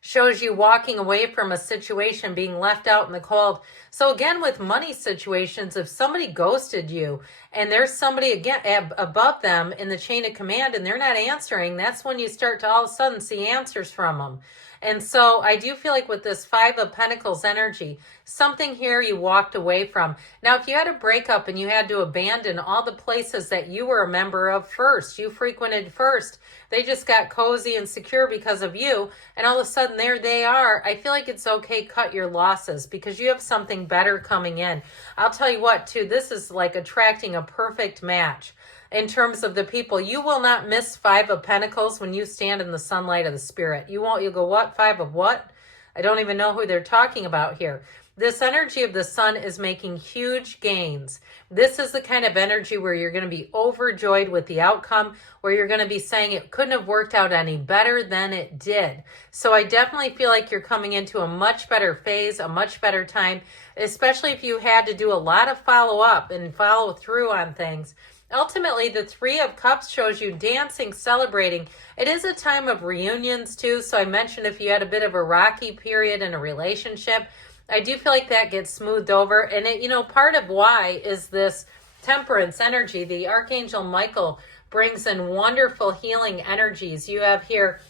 shows you walking away from a situation, being left out in the cold. So again, with money situations, if somebody ghosted you and there's somebody again above them in the chain of command and they're not answering, that's when you start to all of a sudden see answers from them. And so I do feel like with this Five of Pentacles energy, something here you walked away from. Now, if you had a breakup and you had to abandon all the places that you were a member of first, you frequented first, they just got cozy and secure because of you, and all of a sudden there they are, I feel like it's okay, cut your losses because you have something better coming in. I'll tell you what, too, this is like attracting a perfect match. In terms of the people, you will not miss Five of Pentacles when you stand in the sunlight of the Spirit. You won't, you'll go, what? Five of what? I don't even know who they're talking about here. This energy of the sun is making huge gains. This is the kind of energy where you're going to be overjoyed with the outcome, where you're going to be saying it couldn't have worked out any better than it did. So I definitely feel like you're coming into a much better phase, a much better time, especially if you had to do a lot of follow-up and follow through on things. Ultimately, the Three of Cups shows you dancing, celebrating. It is a time of reunions, too. So I mentioned if you had a bit of a rocky period in a relationship, I do feel like that gets smoothed over. And, it, you know, part of why is this temperance energy. The Archangel Michael brings in wonderful healing energies. You have here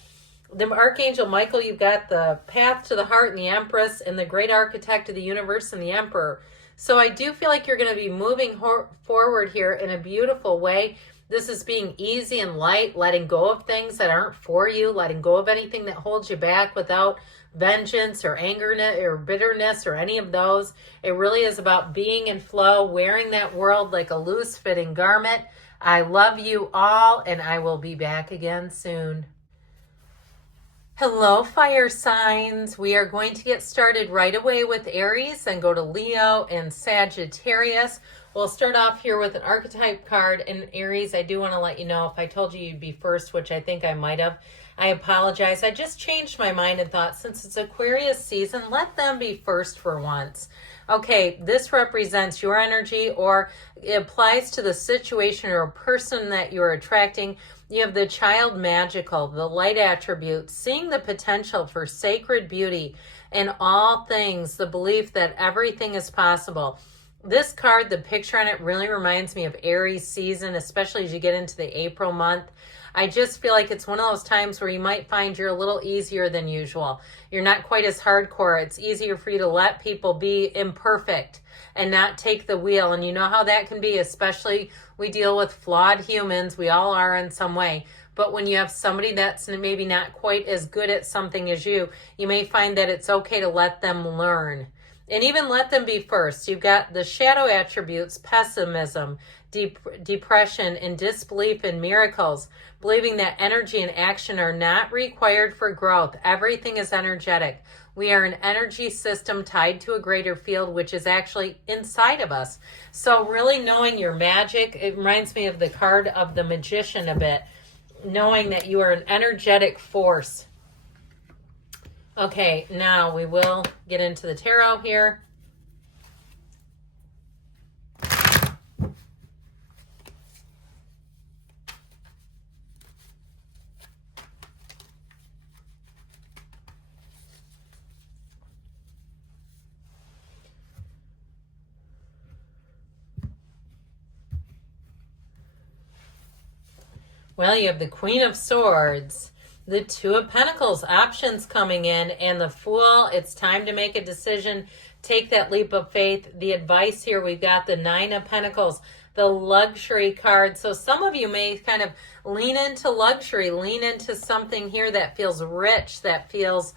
the Archangel Michael, you've got the path to the heart and the Empress and the great architect of the universe and the Emperor. So I do feel like you're going to be moving forward here in a beautiful way. This is being easy and light, letting go of things that aren't for you, letting go of anything that holds you back without vengeance or anger or bitterness or any of those. It really is about being in flow, wearing that world like a loose-fitting garment. I love you all, and I will be back again soon. Hello, fire signs. We are going to get started right away with Aries and go to Leo and Sagittarius. We'll start off here with an archetype card. And Aries, I do want to let you know, if I told you you'd be first, which I think I might have, I apologize. I just changed my mind and thought, since it's Aquarius season, let them be first for once. Okay, this represents your energy, or it applies to the situation or a person that you're attracting. You have the child magical, the light attribute, seeing the potential for sacred beauty in all things, the belief that everything is possible. This card, the picture on it really reminds me of Aries season, especially as you get into the April month. I just feel like it's one of those times where you might find you're a little easier than usual. You're not quite as hardcore. It's easier for you to let people be imperfect and not take the wheel. And you know how that can be, especially we deal with flawed humans. We all are in some way. But when you have somebody that's maybe not quite as good at something as you may find that it's okay to let them learn. And even let them be first. You've got the shadow attributes, pessimism, depression, and disbelief in miracles, believing that energy and action are not required for growth. Everything is energetic. We are an energy system tied to a greater field, which is actually inside of us. So really knowing your magic, it reminds me of the card of the magician a bit, knowing that you are an energetic force. Okay, now we will get into the tarot here. Well, you have the Queen of Swords, the Two of Pentacles, options coming in, and the Fool. It's time to make a decision. Take that leap of faith. The advice here, we've got the Nine of Pentacles, the luxury card. So some of you may kind of lean into luxury, lean into something here that feels rich, that feels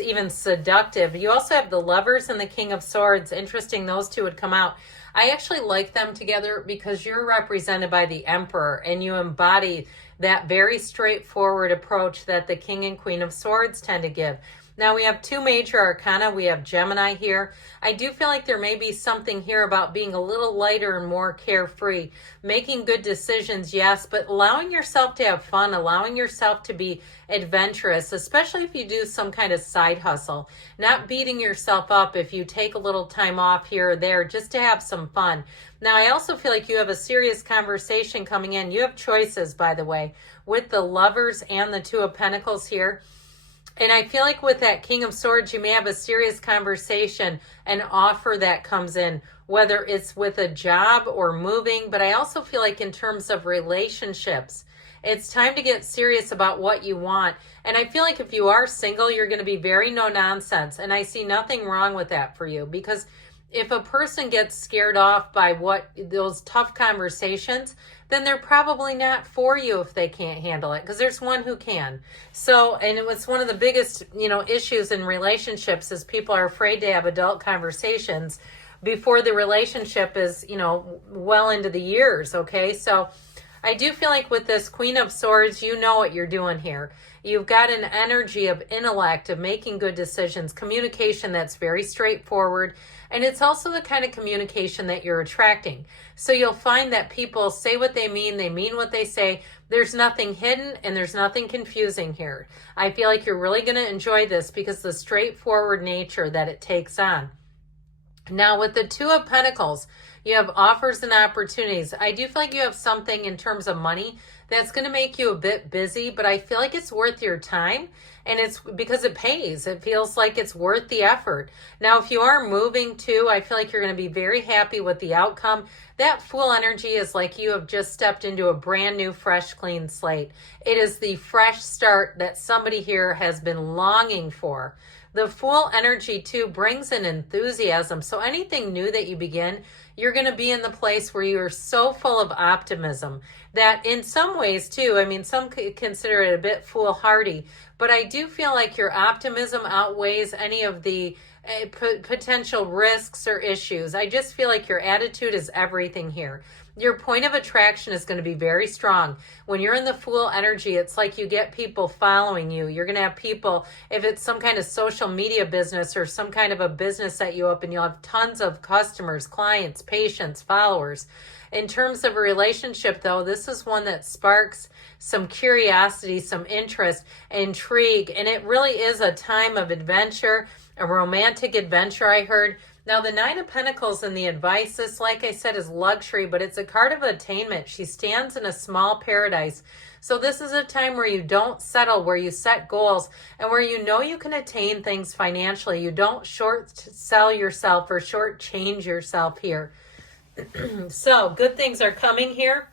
even seductive. You also have the Lovers and the King of Swords. Interesting, those two would come out. I actually like them together because you're represented by the Emperor and you embody that very straightforward approach that the King and Queen of Swords tend to give. Now we have two major arcana. We have Gemini here. I do feel like there may be something here about being a little lighter and more carefree, making good decisions, yes, but allowing yourself to have fun, allowing yourself to be adventurous, especially if you do some kind of side hustle, not beating yourself up if you take a little time off here or there just to have some fun. Now, I also feel like you have a serious conversation coming in. You have choices, by the way, with the Lovers and the Two of Pentacles here. And I feel like with that King of Swords, you may have a serious conversation, an offer that comes in, whether it's with a job or moving. But I also feel like in terms of relationships, it's time to get serious about what you want. And I feel like if you are single, you're going to be very no nonsense. And I see nothing wrong with that for you, because if a person gets scared off by what those tough conversations, then they're probably not for you if they can't handle it, because there's one who can. So, and it was one of the biggest, issues in relationships is people are afraid to have adult conversations before the relationship is, well into the years. Okay. So I do feel like with this Queen of Swords, you know what you're doing here. You've got an energy of intellect, of making good decisions, communication that's very straightforward. And it's also the kind of communication that you're attracting. So you'll find that people say what they mean what they say. There's nothing hidden and there's nothing confusing here. I feel like you're really going to enjoy this because the straightforward nature that it takes on. Now with the Two of Pentacles, you have offers and opportunities. I do feel like you have something in terms of money that's going to make you a bit busy, but I feel like it's worth your time, and it's because it pays. It feels like it's worth the effort. Now, if you are moving too, I feel like you're going to be very happy with the outcome. That Fool energy is like you have just stepped into a brand new, fresh, clean slate. It is the fresh start that somebody here has been longing for. The Fool energy too brings an enthusiasm. So anything new that you begin, you're going to be in the place where you are so full of optimism that in some ways too, some consider it a bit foolhardy, but I do feel like your optimism outweighs any of the potential risks or issues. I just feel like your attitude is everything here. Your point of attraction is going to be very strong. When you're in the Fool energy, it's like you get people following you. You're going to have people, if it's some kind of social media business or some kind of a business that you open, you'll have tons of customers, clients, patients, followers. In terms of a relationship, though, this is one that sparks some curiosity, some interest, intrigue, and it really is a time of adventure, a romantic adventure, I heard. Now, the Nine of Pentacles and the advice, this, like I said, is luxury, but it's a card of attainment. She stands in a small paradise. So this is a time where you don't settle, where you set goals, and where you know you can attain things financially. You don't short sell yourself or shortchange yourself here. So good things are coming here.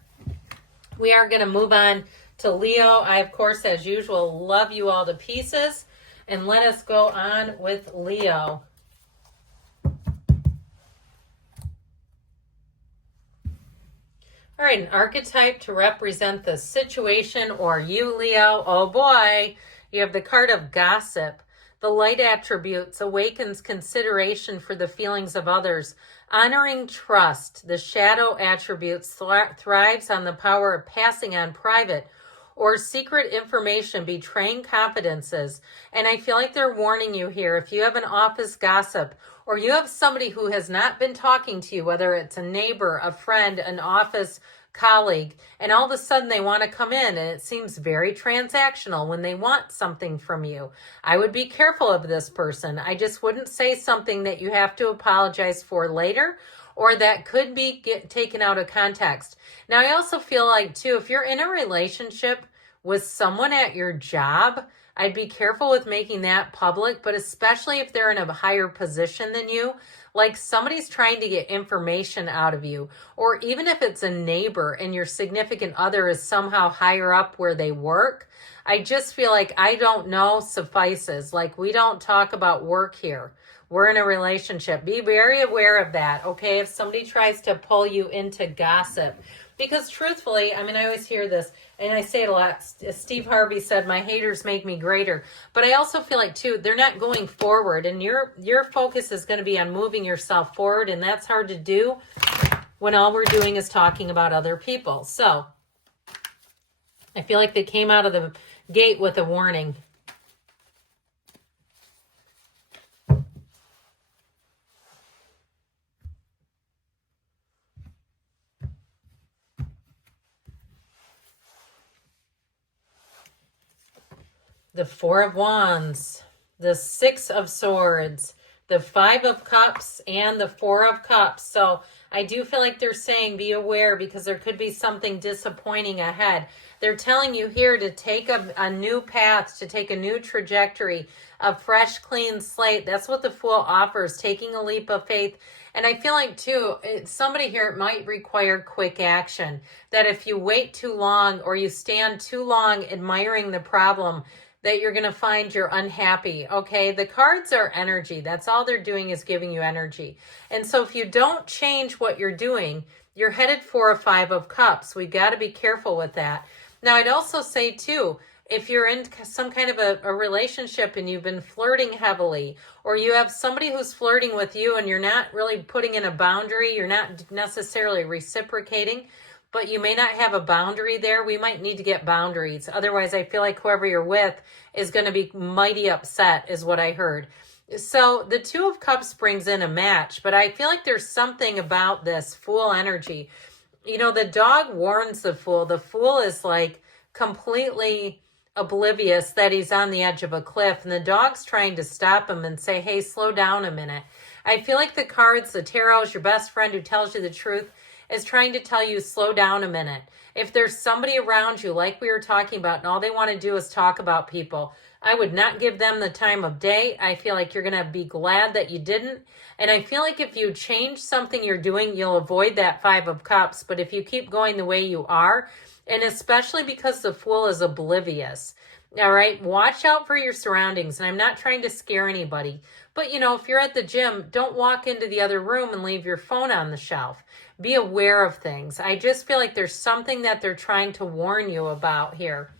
We are going to move on to Leo. I, of course, as usual, love you all to pieces. And let us go on with Leo. All right, an archetype to represent the situation or you, Leo. Oh boy, you have the card of gossip. The light attributes awakens consideration for the feelings of others. Honoring trust, the shadow attributes thrives on the power of passing on private or secret information, betraying confidences. And I feel like they're warning you here. If you have an office gossip or you have somebody who has not been talking to you, whether it's a neighbor, a friend, an office colleague, and all of a sudden they want to come in and it seems very transactional when they want something from you, I would be careful of this person. I just wouldn't say something that you have to apologize for later or that could be taken out of context. Now, I also feel like, too, if you're in a relationship with someone at your job, I'd be careful with making that public, but especially if they're in a higher position than you, like somebody's trying to get information out of you, or even if it's a neighbor and your significant other is somehow higher up where they work, I just feel like I don't know suffices. Like, we don't talk about work here. We're in a relationship. Be very aware of that, okay? If somebody tries to pull you into gossip. Because truthfully, I always hear this, and I say it a lot. Steve Harvey said, my haters make me greater. But I also feel like, too, they're not going forward. And your focus is going to be on moving yourself forward. And that's hard to do when all we're doing is talking about other people. So I feel like they came out of the gate with a warning. The Four of Wands, the Six of Swords, the Five of Cups and the Four of Cups. So I do feel like they're saying be aware because there could be something disappointing ahead. They're telling you here to take a new path, to take a new trajectory, a fresh, clean slate. That's what the Fool offers, taking a leap of faith. And I feel like, too, somebody here, it might require quick action. That if you wait too long or you stand too long admiring the problem, that you're going to find you're unhappy, okay? The cards are energy. That's all they're doing is giving you energy. And so if you don't change what you're doing, you're headed for a Five of Cups. We've got to be careful with that. Now, I'd also say, too, if you're in some kind of a relationship and you've been flirting heavily, or you have somebody who's flirting with you and you're not really putting in a boundary, you're not necessarily reciprocating, but you may not have a boundary there, we might need to get boundaries. Otherwise, I feel like whoever you're with is going to be mighty upset, is what I heard. So the Two of Cups brings in a match, but I feel like there's something about this Fool energy. You know, the dog warns the Fool. The Fool is like completely oblivious that he's on the edge of a cliff, and the dog's trying to stop him and say, hey, slow down a minute. I feel like the cards, the tarot is your best friend who tells you the truth, is trying to tell you, slow down a minute. If there's somebody around you, like we were talking about, and all they want to do is talk about people, I would not give them the time of day. I feel like you're going to be glad that you didn't. And I feel like if you change something you're doing, you'll avoid that Five of Cups. But if you keep going the way you are, and especially because the Fool is oblivious, all right, watch out for your surroundings. And I'm not trying to scare anybody. But, you know, if you're at the gym, don't walk into the other room and leave your phone on the shelf. Be aware of things. I just feel like there's something that they're trying to warn you about here.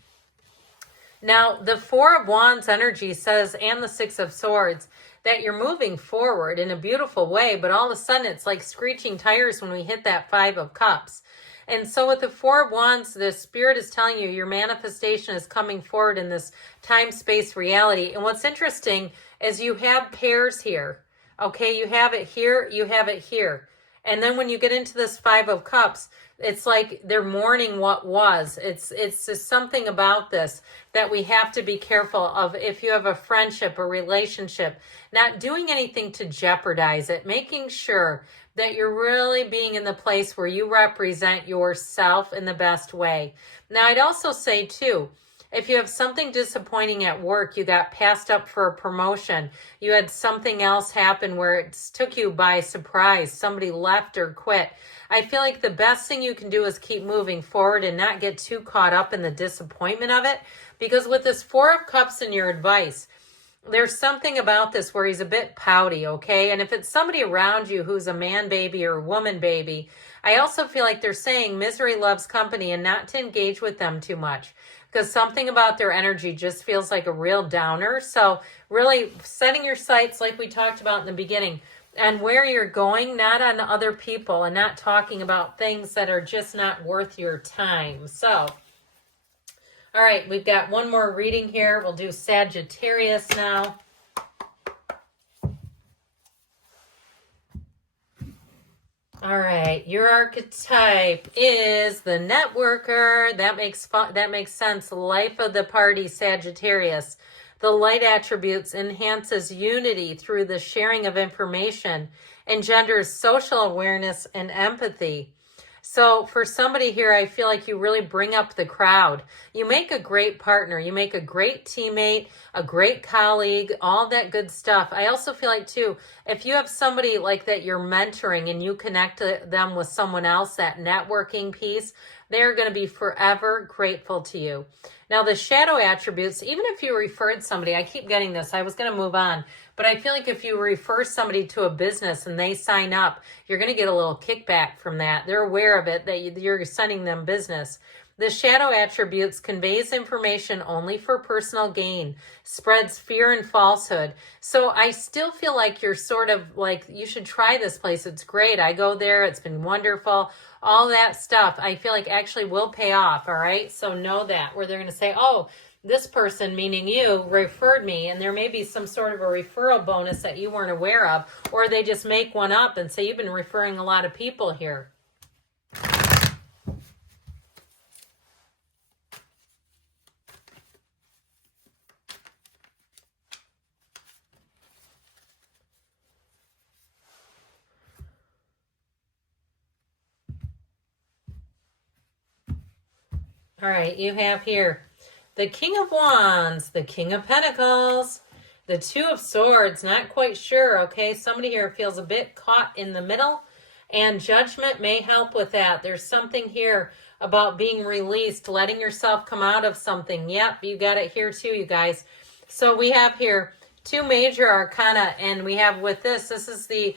Now, the Four of Wands energy says, and the Six of Swords, that you're moving forward in a beautiful way, but all of a sudden it's like screeching tires when we hit that Five of Cups. And so with the Four of Wands, the Spirit is telling you your manifestation is coming forward in this time-space reality. And what's interesting is you have pairs here. Okay, you have it here, you have it here. And then when you get into this Five of Cups, it's like they're mourning what was. It's just something about this that we have to be careful of. If you have a friendship or relationship, not doing anything to jeopardize it, making sure that you're really being in the place where you represent yourself in the best way. Now, I'd also say, too, if you have something disappointing at work, you got passed up for a promotion, you had something else happen where it took you by surprise, somebody left or quit, I feel like the best thing you can do is keep moving forward and not get too caught up in the disappointment of it. Because with this Four of Cups in your advice, there's something about this where he's a bit pouty, okay? And if it's somebody around you who's a man baby or a woman baby, I also feel like they're saying misery loves company and not to engage with them too much. Because something about their energy just feels like a real downer. So really setting your sights, like we talked about in the beginning, and where you're going, not on other people and not talking about things that are just not worth your time. So, all right, we've got one more reading here. We'll do Sagittarius now. All right, your archetype is the networker. That makes sense. Life of the party, Sagittarius. The light attributes enhances unity through the sharing of information, engenders social awareness and empathy. So for somebody here, I feel like you really bring up the crowd. You make a great partner. You make a great teammate, a great colleague, all that good stuff. I also feel like, too, if you have somebody like that you're mentoring and you connect them with someone else, that networking piece, they're going to be forever grateful to you. Now, the shadow attributes, even if you referred somebody, I keep getting this, I was going to move on, but I feel like if you refer somebody to a business and they sign up, you're going to get a little kickback from that. They're aware of it, that you're sending them business. The shadow attributes conveys information only for personal gain, spreads fear and falsehood. So I still feel like you're sort of like, you should try this place. It's great. I go there. It's been wonderful. All that stuff I feel like actually will pay off. All right. So know that, where they're going to say, oh, this person, meaning you, referred me, and there may be some sort of a referral bonus that you weren't aware of, or they just make one up and say, you've been referring a lot of people here. All right, you have here the King of Wands, the King of Pentacles, the Two of Swords, not quite sure, okay? Somebody here feels a bit caught in the middle, and Judgment may help with that. There's something here about being released, letting yourself come out of something. Yep, you got it here too, you guys. So we have here two major arcana, and we have with this is the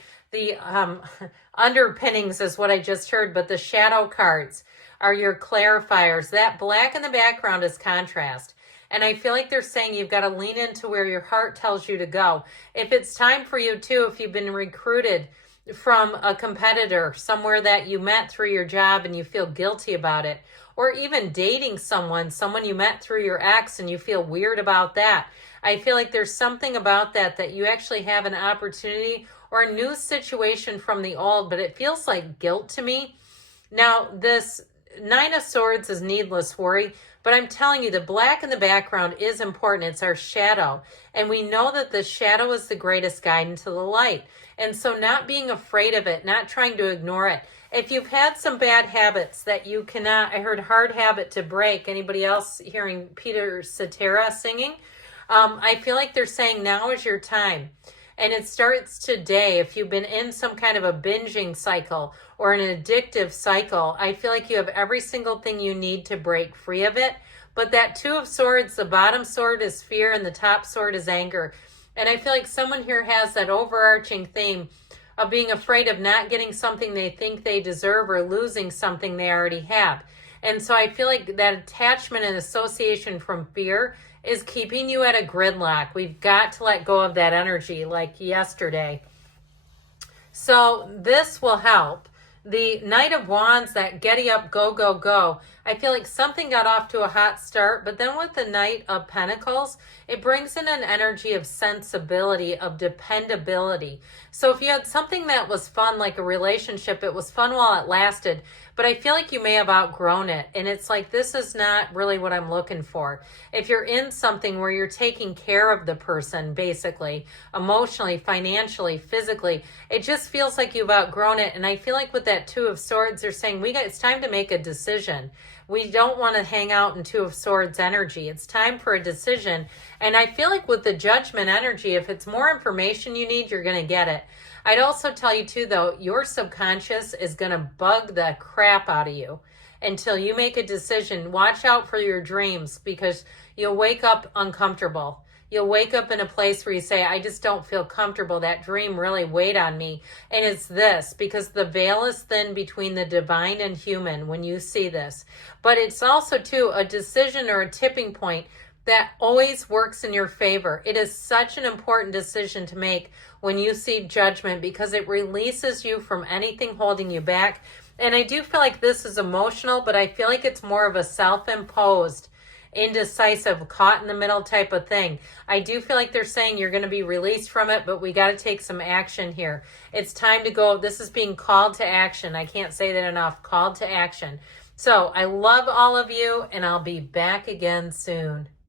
underpinnings is what I just heard, but the shadow cards are your clarifiers. That black in the background is contrast. And I feel like they're saying you've got to lean into where your heart tells you to go. If it's time for you too, if you've been recruited from a competitor, somewhere that you met through your job and you feel guilty about it, or even dating someone you met through your ex and you feel weird about that. I feel like there's something about that you actually have an opportunity or a new situation from the old, but it feels like guilt to me. Now, this Nine of Swords is needless worry, but I'm telling you, the black in the background is important. It's our shadow. And we know that the shadow is the greatest guide into the light. And so not being afraid of it, not trying to ignore it. If you've had some bad habits that you cannot, I heard hard habit to break. Anybody else hearing Peter Cetera singing? I feel like they're saying now is your time. And it starts today. If you've been in some kind of a binging cycle or an addictive cycle, I feel like you have every single thing you need to break free of it. But that Two of Swords, the bottom sword is fear and the top sword is anger. And I feel like someone here has that overarching theme of being afraid of not getting something they think they deserve or losing something they already have. And so I feel like that attachment and association from fear is keeping you at a gridlock. We've got to let go of that energy like yesterday. So this will help. The Knight of Wands, that getty up, go, go, go. I feel like something got off to a hot start, but then with the Knight of Pentacles, it brings in an energy of sensibility, of dependability. So if you had something that was fun, like a relationship, it was fun while it lasted, but I feel like you may have outgrown it. And it's like, this is not really what I'm looking for. If you're in something where you're taking care of the person, basically, emotionally, financially, physically, it just feels like you've outgrown it. And I feel like with that Two of Swords, they're saying it's time to make a decision. We don't want to hang out in Two of Swords energy. It's time for a decision. And I feel like with the Judgment energy, if it's more information you need, you're going to get it. I'd also tell you too, though, your subconscious is going to bug the crap out of you until you make a decision. Watch out for your dreams, because you'll wake up uncomfortable. You'll wake up in a place where you say, I just don't feel comfortable. That dream really weighed on me. And it's this, because the veil is thin between the divine and human when you see this. But it's also, too, a decision or a tipping point that always works in your favor. It is such an important decision to make when you see Judgment, because it releases you from anything holding you back. And I do feel like this is emotional, but I feel like it's more of a self-imposed, indecisive, caught in the middle type of thing. I do feel like they're saying you're going to be released from it, but we got to take some action here. It's time to go. This is being called to action. I can't say that enough. Called to action. So I love all of you, and I'll be back again soon.